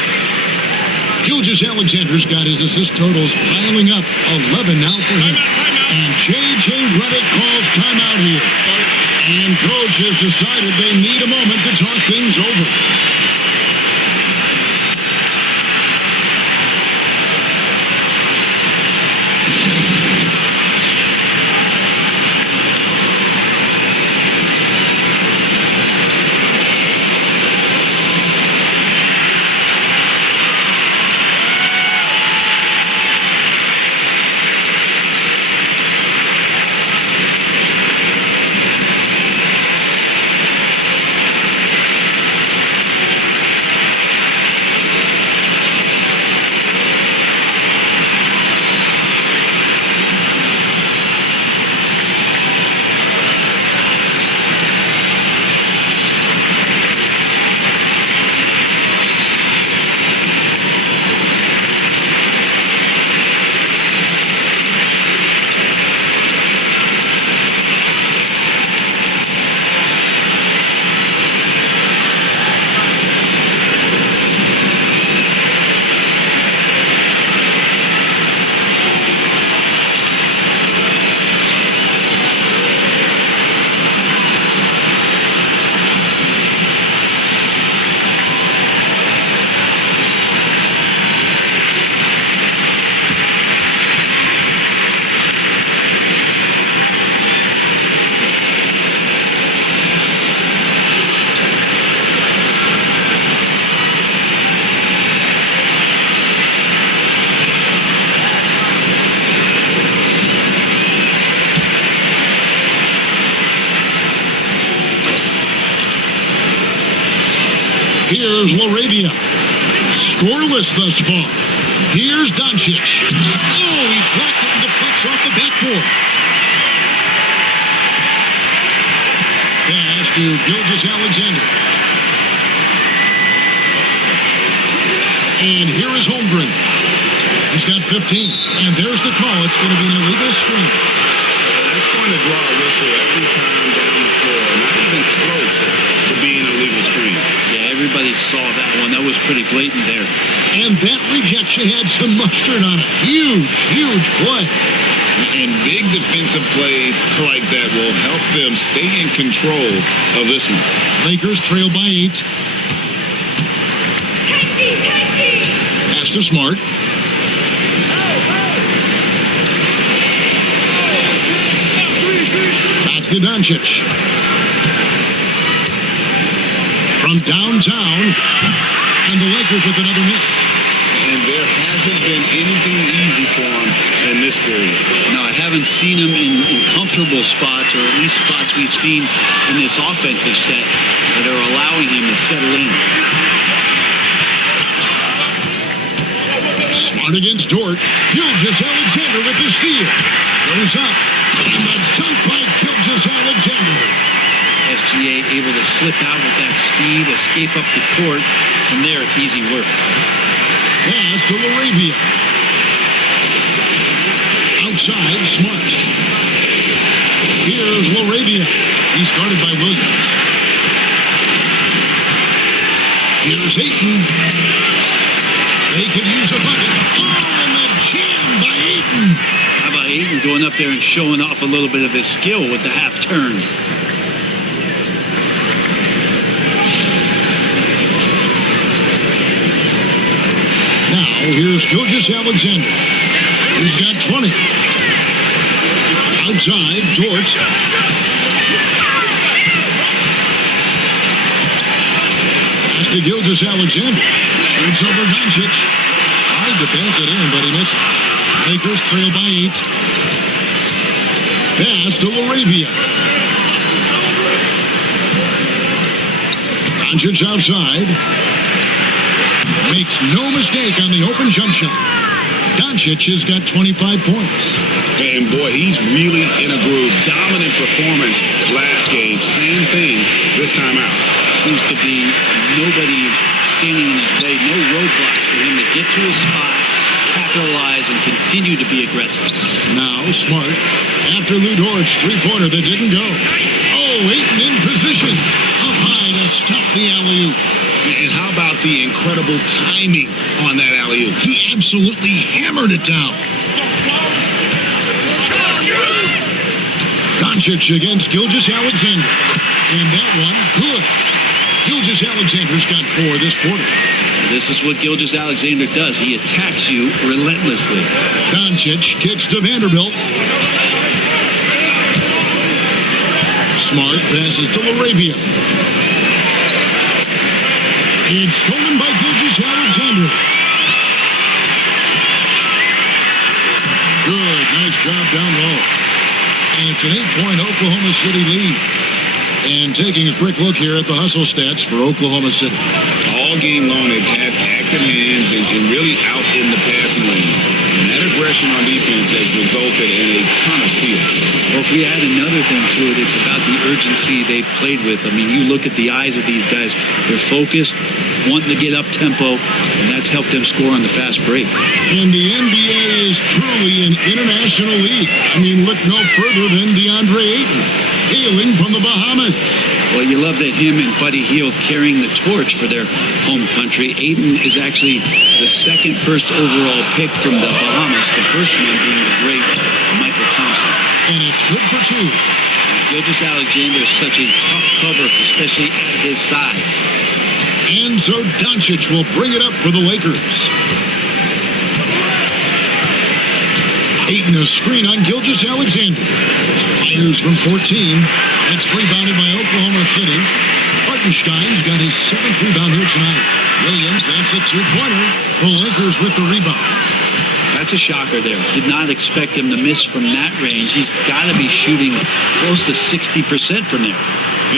Gilgeous-Alexander's got his assist totals piling up. 11 now for him. And J.J. Redick calls timeout here. And coach has decided they need a moment to talk things over. Here's Laravia. Scoreless thus far. Here's Doncic. Oh, he blocked it and deflects off the backboard. Pass to Gilgeous-Alexander. And here is Holmgren. He's got 15. And there's the call. It's going to be an illegal screen. That's going to draw a whistle every time down the floor. Not even close to being a legal screen. Yeah, everybody saw that one. That was pretty blatant there. And that rejection had some mustard on it. Huge, huge play. And big defensive plays like that will help them stay in control of this one. Lakers trail by 8. Pass to Smart. Back to Doncic. From downtown. And the Lakers with another miss. And there hasn't been anything easy for them in this period. No, I haven't seen him in comfortable spots, or at least spots we've seen in this offensive set that are allowing him to settle in. Smart against Dort. Gilgeous-Alexander with the steal. Goes up. And the dunk by Gilgeous-Alexander. SGA able to slip out with that speed, escape up the court. From there, it's easy work. Pass to Laravia. Outside, Smart. Here's Laravia. He's guarded by Williams. Here's Ayton. They could use a bucket. Oh, and the jam by Ayton. How about Ayton going up there and showing off a little bit of his skill with the half turn? Now, here's Gilgeous-Alexander. He's got 20. Outside, Dort. Back to Gilgeous-Alexander. Shoots over Doncic. Tried to bank it in, but he misses. Lakers trail by 8. Pass to Laravia. Doncic outside. Makes no mistake on the open jump shot. Doncic has got 25 points. And boy, he's really in a groove. Dominant performance last game. Same thing this time out. Seems to be nobody standing in his way, no roadblocks for him to get to his spot, capitalize, and continue to be aggressive. Now Smart. After Lou Dort's three-pointer that didn't go. Oh, Ayton in position. Up high to stuff the alley-oop. And how about the incredible timing on that alley-oop? He absolutely hammered it down. Doncic against Gilgeous-Alexander. And that one, good. Gilgeous-Alexander's got 4 this quarter. This is what Gilgeous-Alexander does. He attacks you relentlessly. Doncic kicks to Vanderbilt. Smart passes to LaRavia. It's stolen by Gilgeous-Alexander. Good, nice job down low. And it's an 8-point Oklahoma City lead. And taking a quick look here at the hustle stats for Oklahoma City. All game long, they've had active hands and really out in the passing lanes. And that aggression on defense has resulted in a ton of steals. Or if we add another thing to it, it's about the urgency they've played with. I mean, you look at the eyes of these guys. They're focused, wanting to get up tempo, and that's helped them score on the fast break. And the NBA is truly an international league. I mean, look no further than DeAndre Ayton, hailing from the Bahamas. Well, you love that him and Buddy Hield carrying the torch for their home country. Ayton is actually the second first overall pick from the Bahamas, the first one being the great Michael Thompson. And it's good for 2. Gilgeous-Alexander is such a tough cover, especially at his size. And so Doncic will bring it up for the Lakers. Ayton a screen on Gilgeous-Alexander. Fires from 14. It's rebounded by Oklahoma City. Hartenstein's got his 7th rebound here tonight. Williams, that's a 2-pointer. The Lakers with the rebound. That's a shocker there. Did not expect him to miss from that range. He's got to be shooting close to 60% from there.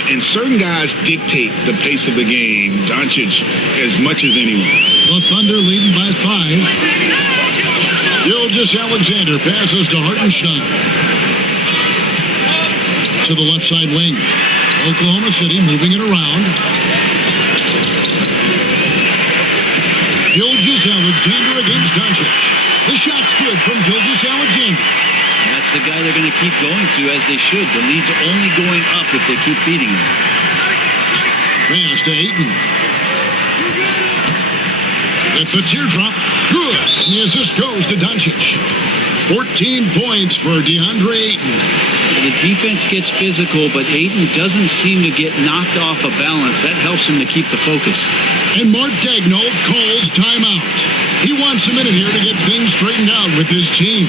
And certain guys dictate the pace of the game, Doncic, as much as anyone. The Thunder leading by 5. Gilgeous-Alexander passes to Hartenstein. To the left side wing. Oklahoma City moving it around. Gilgeous-Alexander against Doncic. The shot's good from Gilgeous-Alexander. That's the guy they're going to keep going to, as they should. The lead's only going up if they keep feeding him. Pass to Ayton. With the teardrop, good. And the assist goes to Doncic. 14 points for DeAndre Ayton. The defense gets physical, but Ayton doesn't seem to get knocked off of balance. That helps him to keep the focus. And Mark Daigneault calls timeout. He wants a minute here to get things straightened out with his team.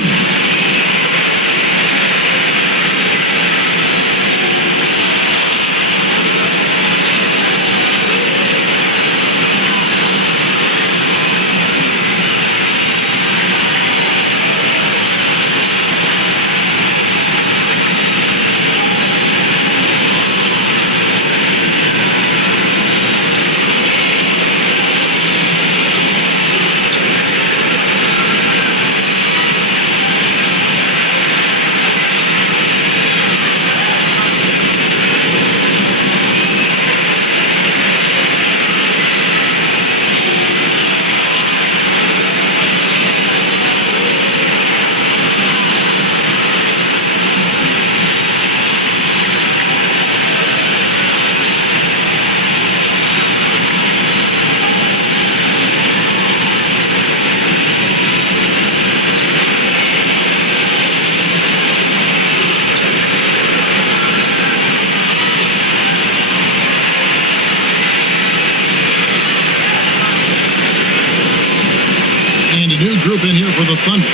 Group in here for the Thunder.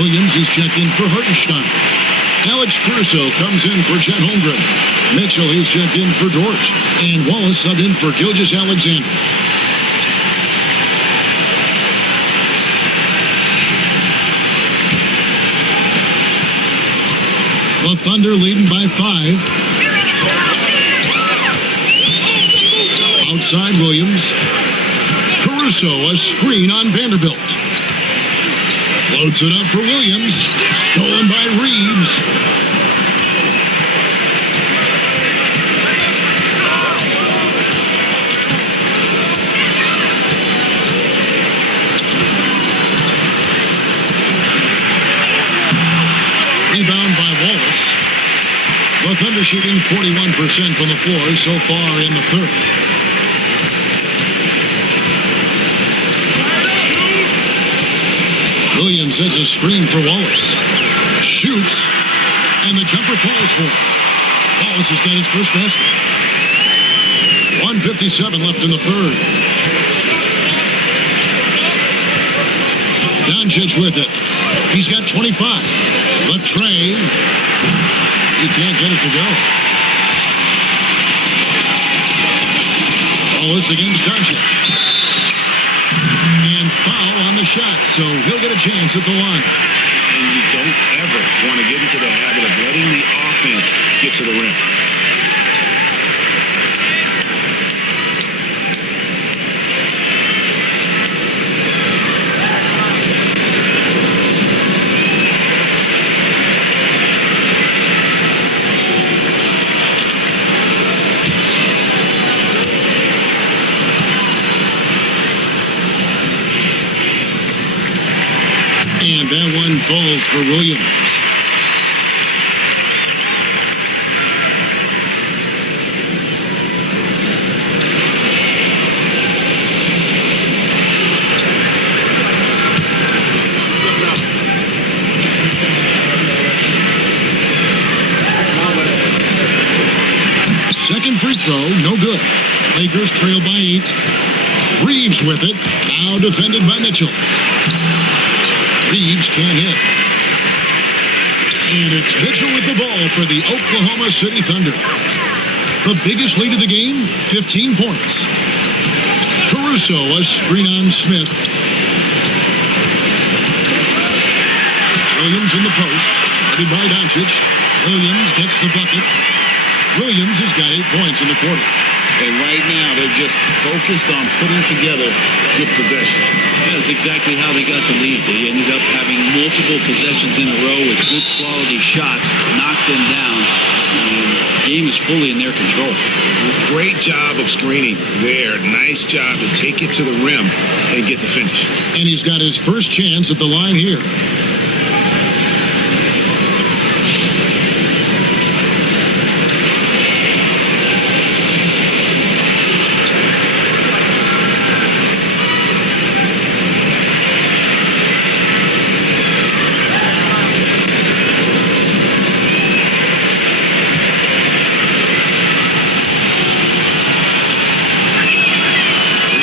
Williams is checked in for Hartenstein. Alex Caruso comes in for Chet Holmgren. Mitchell is checked in for Dort. And Wallace subbed in for Gilgeous-Alexander. The Thunder leading by 5. Outside Williams. Caruso, a screen on Vanderbilt. Floats it up for Williams. Stolen by Reeves. Rebound by Wallace. The Thunder shooting 41% from the floor so far in the third. Williams sets a screen for Wallace. Shoots. And the jumper falls for him. Wallace has got his first basket. 1:57 left in the third. Doncic with it. He's got 25. The tray. He can't get it to go. Wallace against Doncic. And foul on the shot, so he'll get a chance at the line. And you don't ever want to get into the habit of letting the offense get to the rim. And that one falls for Williams. Second free throw, no good. Lakers trail by 8. Reeves with it. Now defended by Mitchell. Reeves can't hit. And it's Mitchell with the ball for the Oklahoma City Thunder. The biggest lead of the game, 15 points. Caruso, a screen on Smith. Williams in the post, ready by Doncic. Williams gets the bucket. Williams has got 8 points in the quarter. And right now, they're just focused on putting together good possession. That's exactly how they got the lead. They ended up having multiple possessions in a row with good quality shots, knocked them down, and the game is fully in their control. Great job of screening there. Nice job to take it to the rim and get the finish. And he's got his first chance at the line here.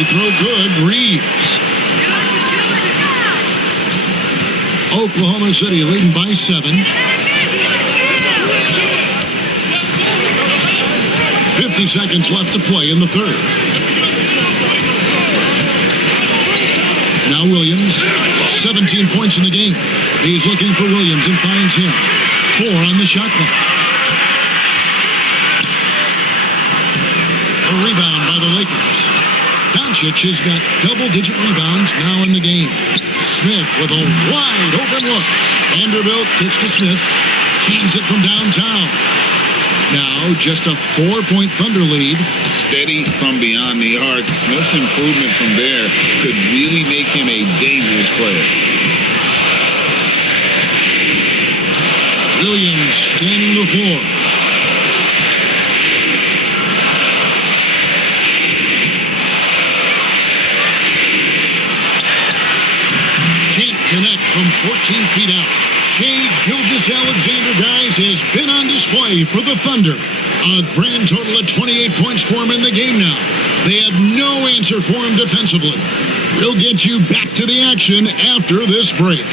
Throw good, Reeves. Oklahoma City leading by 7. 50 seconds left to play in the third. Now Williams, 17 points in the game. He's looking for Williams and finds him. 4 on the shot clock. A rebound by the Lakers. Doncic has got double-digit rebounds now in the game. Smith with a wide-open look. Vanderbilt kicks to Smith. Hands it from downtown. Now just a 4-point Thunder lead. Steady from beyond the arc. Smith's improvement from there could really make him a dangerous player. Williams scanning the floor. Connect from 14 feet out. Shea Gilgeous-Alexander, guys, has been on display for the Thunder. A grand total of 28 points for him in the game now. They have no answer for him defensively. We'll get you back to the action after this break.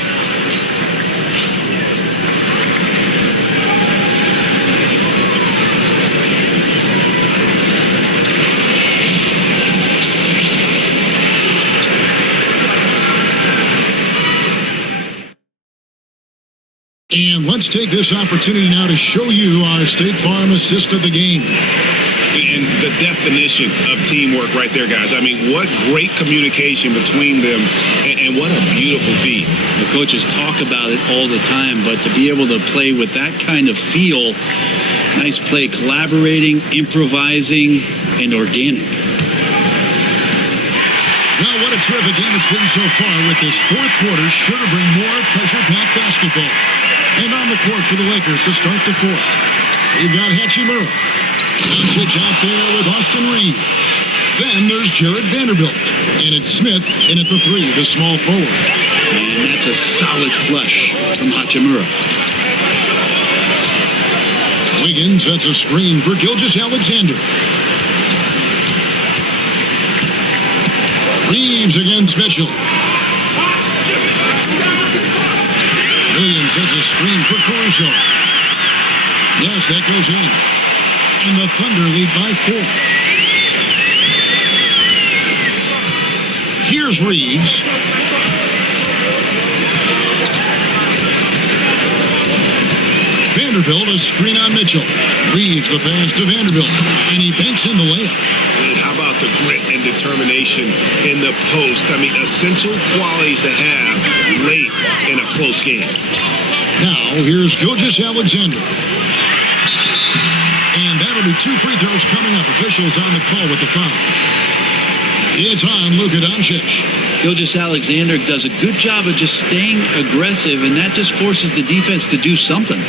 And let's take this opportunity now to show you our State Farm assist of the game. And the definition of teamwork right there, guys. I mean, what great communication between them, and what a beautiful feed. The coaches talk about it all the time, but to be able to play with that kind of feel, nice play, collaborating, improvising, and organic. Well, what a terrific game it's been so far, with this fourth quarter sure to bring more pressure-packed basketball. And on the court for the Lakers to start the fourth. We've got Hachimura. Doncic out there with Austin Reeves. Then there's Jared Vanderbilt. And it's Smith in at the 3, the small forward. And that's a solid flush from Hachimura. Wiggins sets a screen for Gilgeous-Alexander. Reeves against Mitchell. Williams sets a screen for Caruso. Yes, that goes in. And the Thunder lead by 4. Here's Reeves. Vanderbilt, a screen on Mitchell. Reeves the pass to Vanderbilt, and he banks in the layup. And how about the grit and determination in the post? I mean, essential qualities to have late in a close game. Now, here's Gilgeous-Alexander. And that'll be 2 free throws coming up. Officials on the call with the foul. It's on Luka Doncic. Gilgeous-Alexander does a good job of just staying aggressive, and that just forces the defense to do something.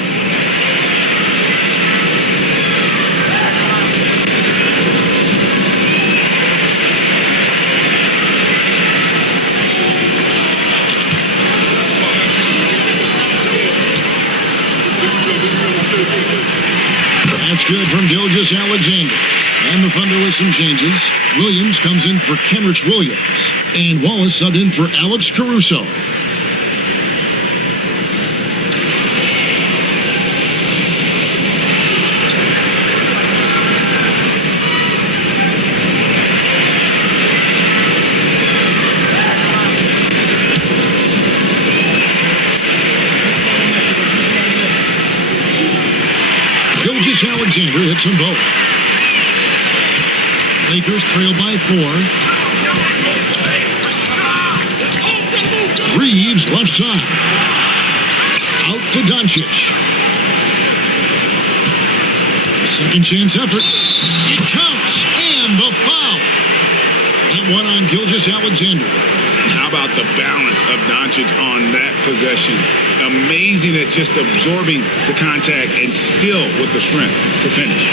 That's good from Gilgeous-Alexander. And the Thunder with some changes. Williams comes in for Kenrich Williams. And Wallace subbed in for Alex Caruso. Gilgeous-Alexander hits them both. Lakers trail by 4. Reeves left side. Out to Doncic. Second chance effort. It counts. And the foul. That one on Gilgeous-Alexander. How about the balance of Doncic on that possession? Amazing at just absorbing the contact and still with the strength to finish.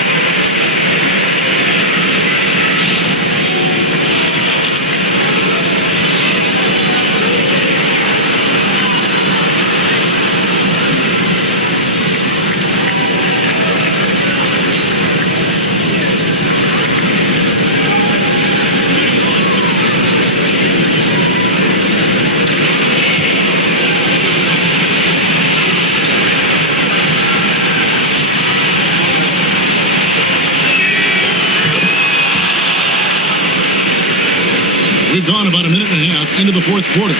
We've gone about a minute and a half into the fourth quarter.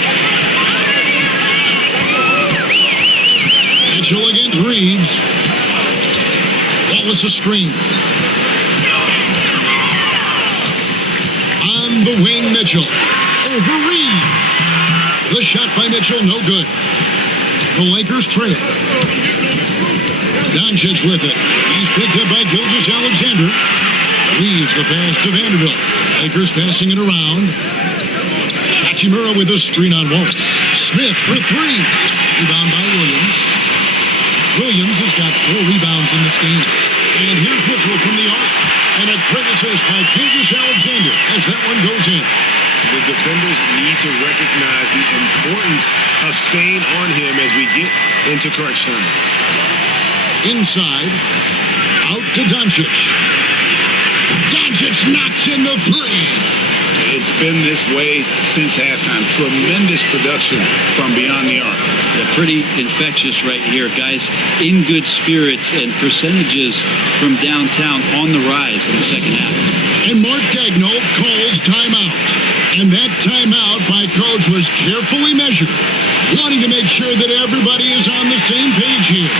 Mitchell against Reeves. Wallace a screen. On the wing, Mitchell. Over Reeves. The shot by Mitchell, no good. The Lakers trail. Doncic with it. He's picked up by Gilgeous-Alexander. Reeves the pass to Vanderbilt. Lakers passing it around. Hachimura with a screen on Wallace. Smith for 3. Rebound by Williams. Williams has got 4 rebounds in this game. And here's Mitchell from the arc. And a great assist by Gilgeous-Alexander as that one goes in. The defenders need to recognize the importance of staying on him as we get into crunch time. Inside. Out to Doncic. Doncic knocks in the 3. It's been this way since halftime. Tremendous production from beyond the arc. Yeah, pretty infectious right here. Guys in good spirits and percentages from downtown on the rise in the second half. And Mark Daigneault calls timeout. And that timeout by Coach was carefully measured, wanting to make sure that everybody is on the same page here.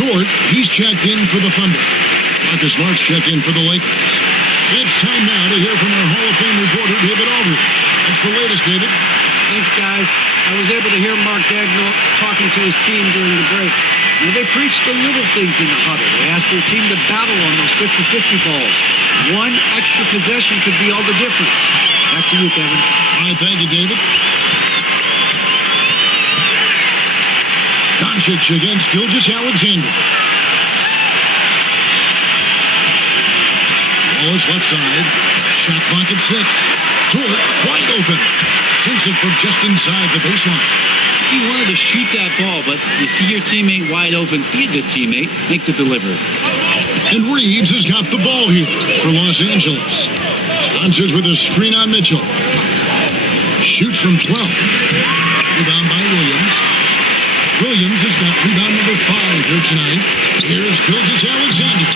Dort, he's checked in for the Thunder. Marcus Smart's checked in for the Lakers. It's time now to hear from our Hall of Fame reporter, David Aldridge. That's the latest, David. Thanks, guys. I was able to hear Mark Daigneault talking to his team during the break. Now, they preached the little things in the huddle. They asked their team to battle on those 50-50 balls. One extra possession could be all the difference. Back to you, Kevin. All right, thank you, David. Doncic against Gilgeous-Alexander. Wallace left side. Shot clock at 6. Dort wide open. Sinks it from just inside the baseline. If you wanted to shoot that ball, but you see your teammate wide open, be a good teammate. Make the delivery. And Reeves has got the ball here for Los Angeles. Doncic with a screen on Mitchell. Shoots from 12. Rebound by Williams. Williams has got rebound number 5 here tonight. Here's Gilgeous-Alexander.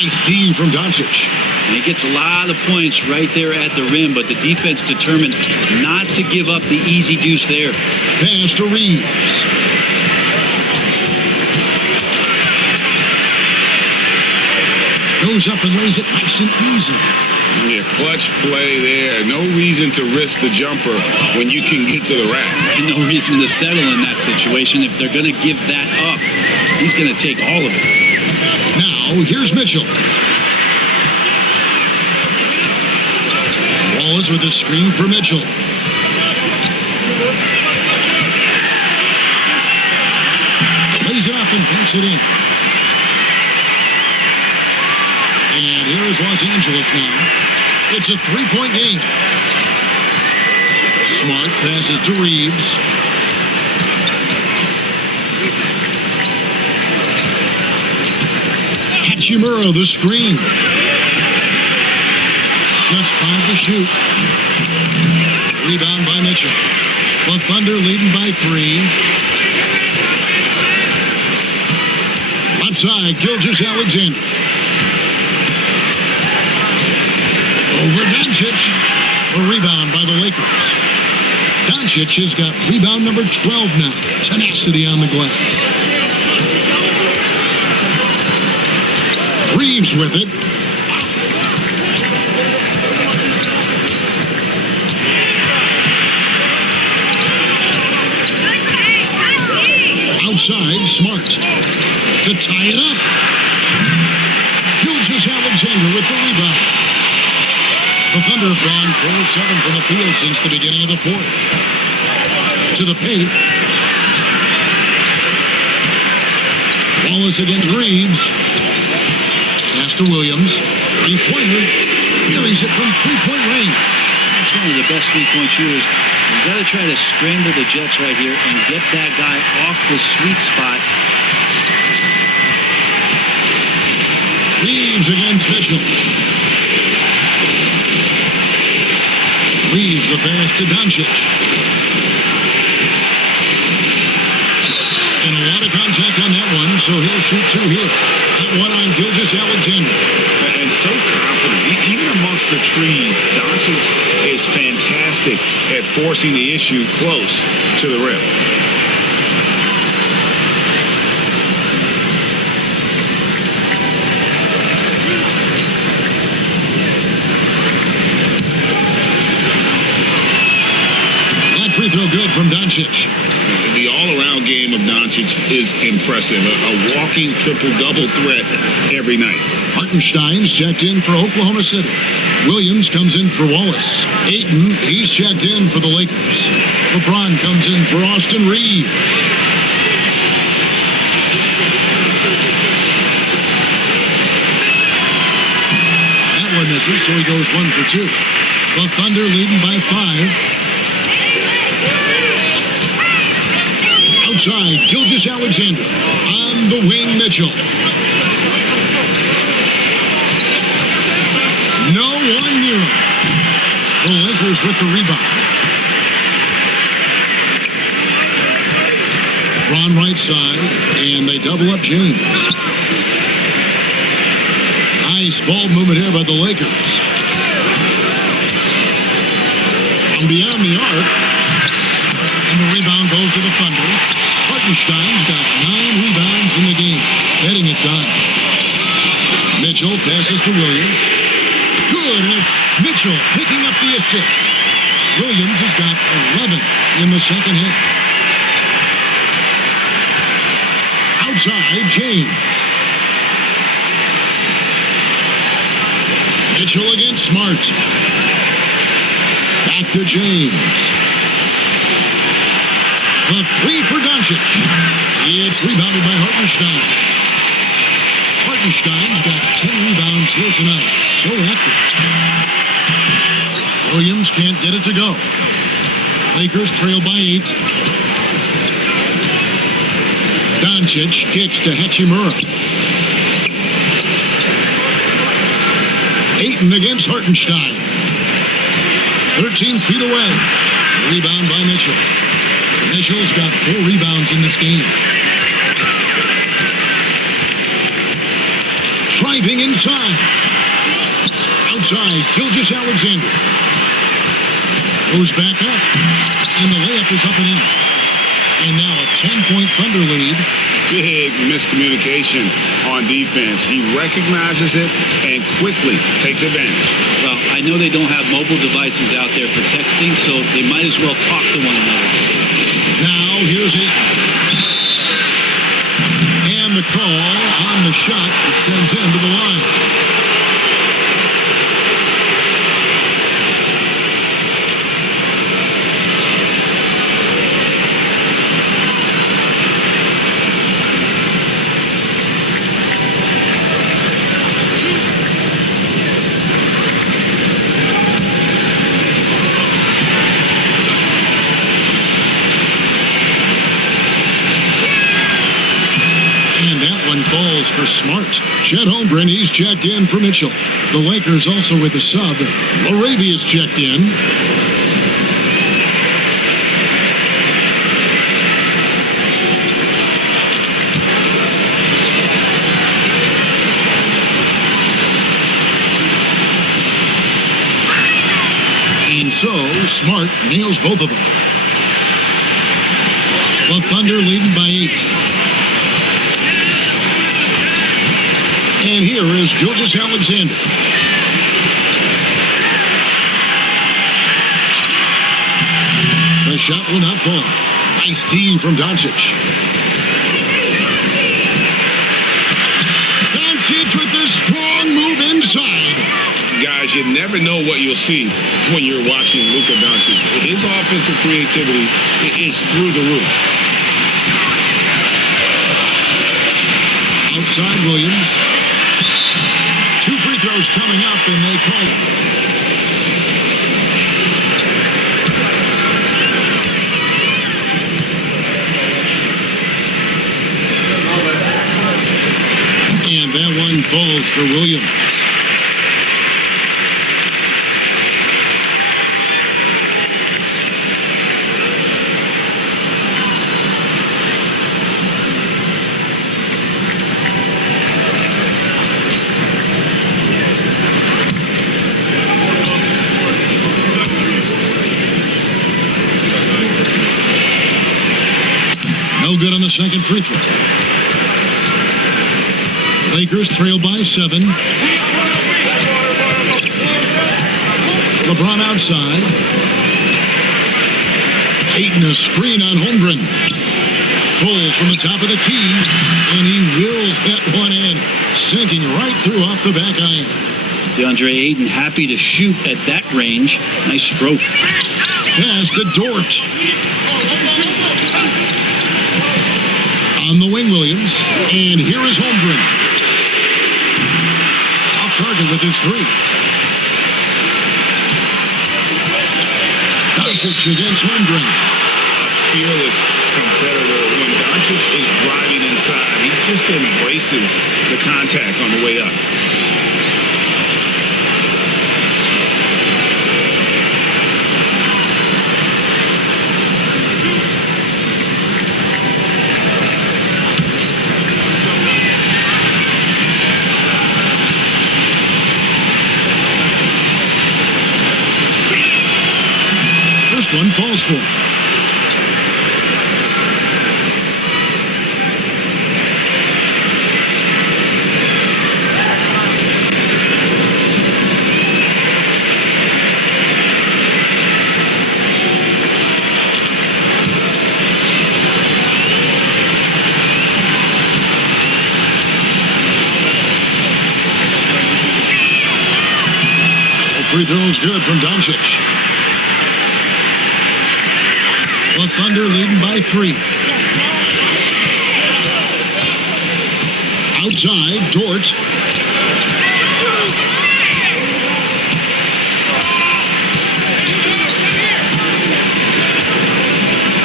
Nice D from Doncic. And he gets a lot of points right there at the rim, but the defense determined not to give up the easy deuce there. Pass to Reeves. Goes up and lays it nice and easy. Yeah, clutch play there. No reason to risk the jumper when you can get to the rack. And no reason to settle in that situation. If they're going to give that up, he's going to take all of it. Now, here's Mitchell. Wallace with a screen for Mitchell. Lays it up and banks it in. And here is Los Angeles now. It's a 3-point game. Smart passes to Reeves. Hachimura, the screen. Just 5 to shoot. Rebound by Mitchell. The Thunder leading by 3. Left side, Gilgeous-Alexander. Over Doncic. A rebound by the Lakers. Doncic has got rebound number 12 now. Tenacity on the glass. Reeves with it. Outside, Smart to tie it up. Gilgeous-Alexander with the rebound. The Thunder have gone 4 of 7 from the field since the beginning of the 4th. To the paint. Wallace against Reeves. Pass to Williams. 3-pointer. Buries it from 3-point range. That's one of the best 3-point shooters. You've got to try to scramble the Jets right here and get that guy off the sweet spot. Reeves against Mitchell. Reeves the pass to Doncic. And a lot of contact on that one, so he'll shoot 2 here. That one on Gilgeous-Alexander. And so confident. Even amongst the trees, Doncic is fantastic at forcing the issue close to the rim. Free throw good from Doncic. The all-around game of Doncic is impressive. A walking triple-double threat every night. Hartenstein's checked in for Oklahoma City. Williams comes in for Wallace. Ayton, he's checked in for the Lakers. LeBron comes in for Austin Reeves. That one misses, so he goes 1 for 2. The Thunder leading by 5. Outside, Gilgeous-Alexander. On the wing, Mitchell. No one near him. The Lakers with the rebound. Ron right side, and they double up James. Nice ball movement here by the Lakers. From beyond the arc, and the rebound goes to the Thunder. Hartenstein's got 9 rebounds in the game. getting it done. Mitchell passes to Williams. Good, and it's Mitchell picking up the assist. Williams has got 11 in the second half. Outside, James. Mitchell against Smart. Back to James. The three for Doncic. It's rebounded by Hartenstein. Hartenstein's got 10 rebounds here tonight. So active. Williams can't get it to go. Lakers trail by 8. Doncic kicks to Hachimura. Ayton against Hartenstein. 13 feet away. Rebound by Mitchell. Mitchell's got 4 rebounds in this game. Driving inside. Outside, Gilgeous-Alexander. Goes back up. And the layup is up and in. And now a 10-point Thunder lead. Big miscommunication on defense. He recognizes it and quickly takes advantage. Well, I know they don't have mobile devices out there for texting, so they might as well talk to one another. Now, here's Ayton. And the call on the shot that sends him to the line. Falls for Smart. Chet Holmgren, he's checked in for Mitchell. The Lakers also with a sub. Laravia's checked in. And so, Smart nails both of them. The Thunder leading by 8. And here is Gilgeous-Alexander. The shot will not fall. Nice D from Doncic. Doncic with a strong move inside. Guys, you never know what you'll see when you're watching Luka Doncic. His offensive creativity is through the roof. Outside Williams. 2 free throws coming up, and they call it. And that one falls for Williams. No good on the second free throw. Lakers trail by 7. LeBron outside. Ayton a screen on Holmgren. Pulls from the top of the key, and he wills that one in, sinking right through off the back iron. DeAndre Ayton happy to shoot at that range. Nice stroke. Pass to Dort. On the wing, Williams. And here is Holmgren. Off target with his 3. Doncic against Holmgren. Fearless competitor. When Doncic is driving inside, he just embraces the contact on the way up. One falls for. free throw is good from Doncic. The Thunder leading by 3. Outside, Dort.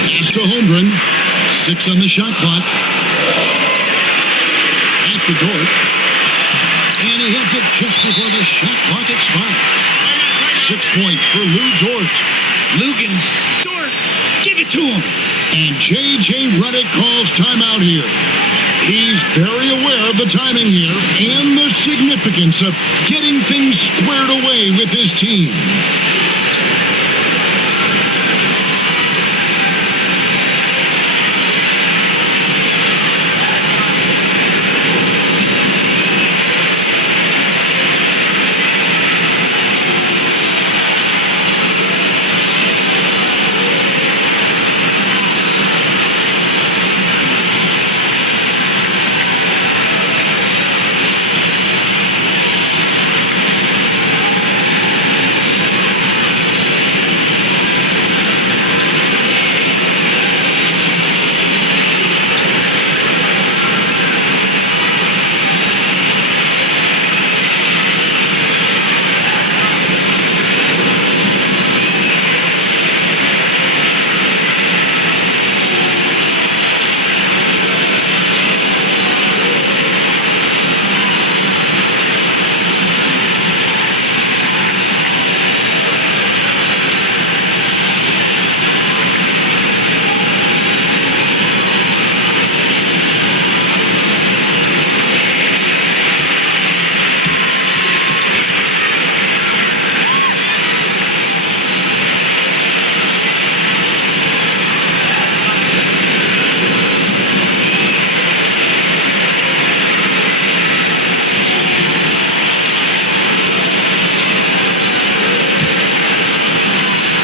Pass to Holmgren. 6 on the shot clock. Back to Dort. And he hits it just before the shot clock expires. 6 points for Lou Dort. Lugans, Dort, give it to him. And J.J. Redick calls timeout here. He's very aware of the timing here and the significance of getting things squared away with his team.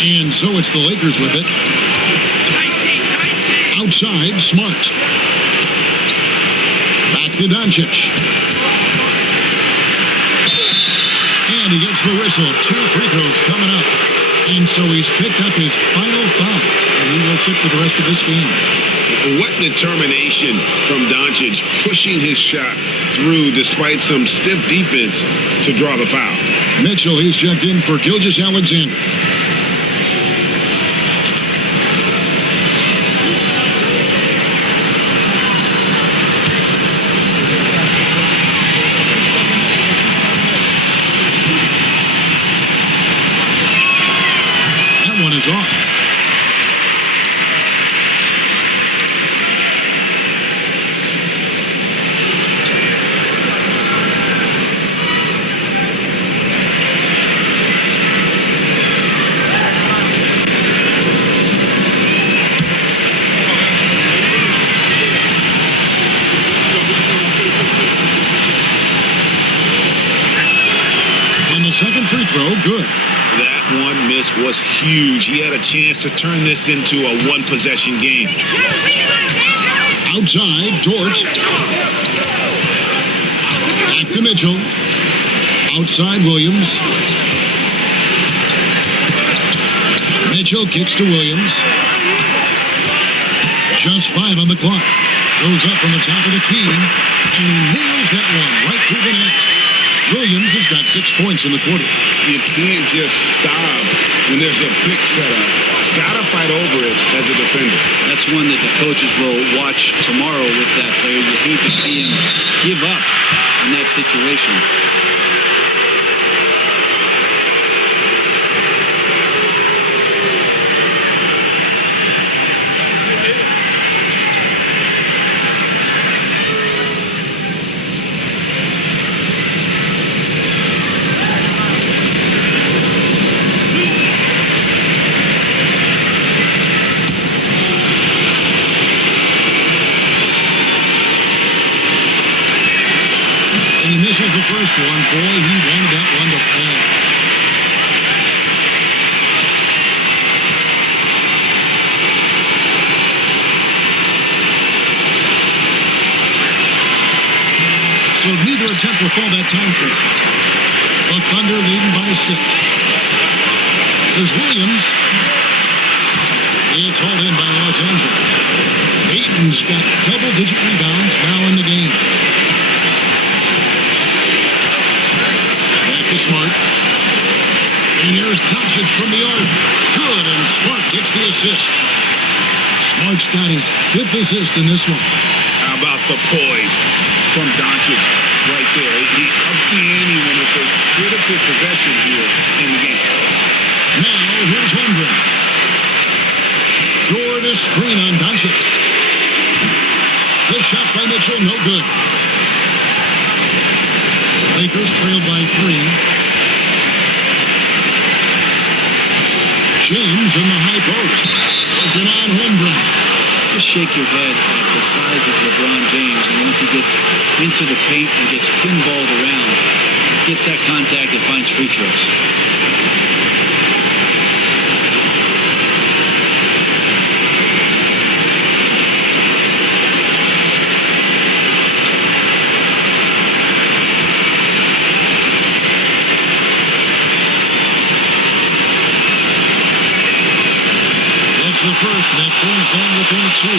And so it's the Lakers with it. Outside, Smart. Back to Doncic. And he gets the whistle. 2 free throws coming up. And so he's picked up his final foul. And he will sit for the rest of this game. What determination from Doncic, pushing his shot through despite some stiff defense to draw the foul. Mitchell, he's checked in for Gilgeous-Alexander. That one is off. Second free throw, good. That one miss was huge. He had a chance to turn this into a one-possession game. Outside, Dort. Back to Mitchell. Outside, Williams. Mitchell kicks to Williams. Just 5 on the clock. Goes up from the top of the key, and he nails that one right through the net. Williams has got 6 points in the quarter. You can't just stop when there's a pick set up. Gotta fight over it as a defender. That's one that the coaches will watch tomorrow with that player. You hate to see him give up in that situation. Misses the first one. Boy, he wanted that one to fall. So neither attempt will fall that time frame. The Thunder leading by 6. There's Williams. It's hauled in by Los Angeles. Ayton's got double-digit rebounds now in the game. Back to Smart. And here's Doncic from the arc. Good, and Smart gets the assist. Smart's got his 5th assist in this one. How about the poise from Doncic right there? He ups the ante when it's a critical possession here in the game. Now, here's Holmgren. Door to screen on Doncic. The shot by Mitchell, no good. Lakers trail by 3. James in the high post. Looking on Holmgren. Just shake your head at the size of LeBron James, and once he gets into the paint and gets pinballed around, gets that contact and finds free throws. The first, that brings them within 2.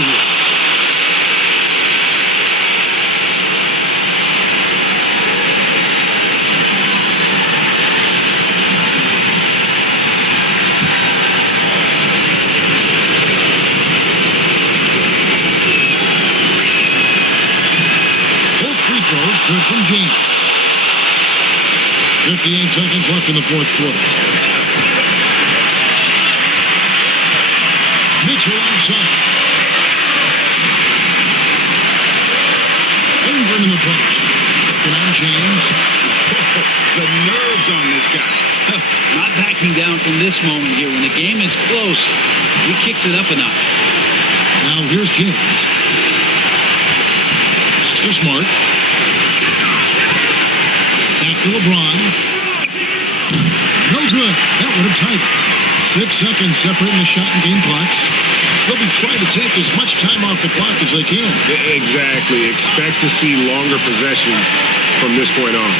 Both free throws good from James. 58 seconds left in the 4th quarter. Mitchell outside. Holmgren in the post. Looking on James. The nerves on this guy. Not backing down from this moment here. When the game is close, he kicks it up a notch. Now here's James. Pass to Smart. Back to LeBron. No good. That would have tied it. 6 seconds separating the shot and game clocks. They'll be trying to take as much time off the clock as they can. Exactly. Expect to see longer possessions from this point on.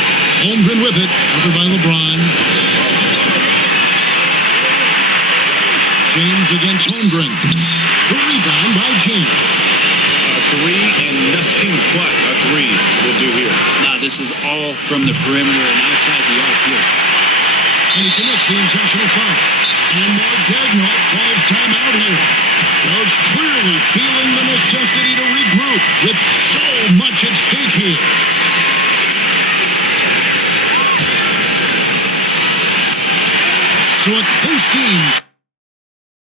Holmgren with it. Covered by LeBron. James against Holmgren. The rebound by James. A 3 and nothing but a 3 will do here. Nah, this is all from the perimeter and outside the arc here. And he commits the intentional foul. And Mark Daigneault calls timeout here. Coach clearly feeling the necessity to regroup with so much at stake here. So a close game.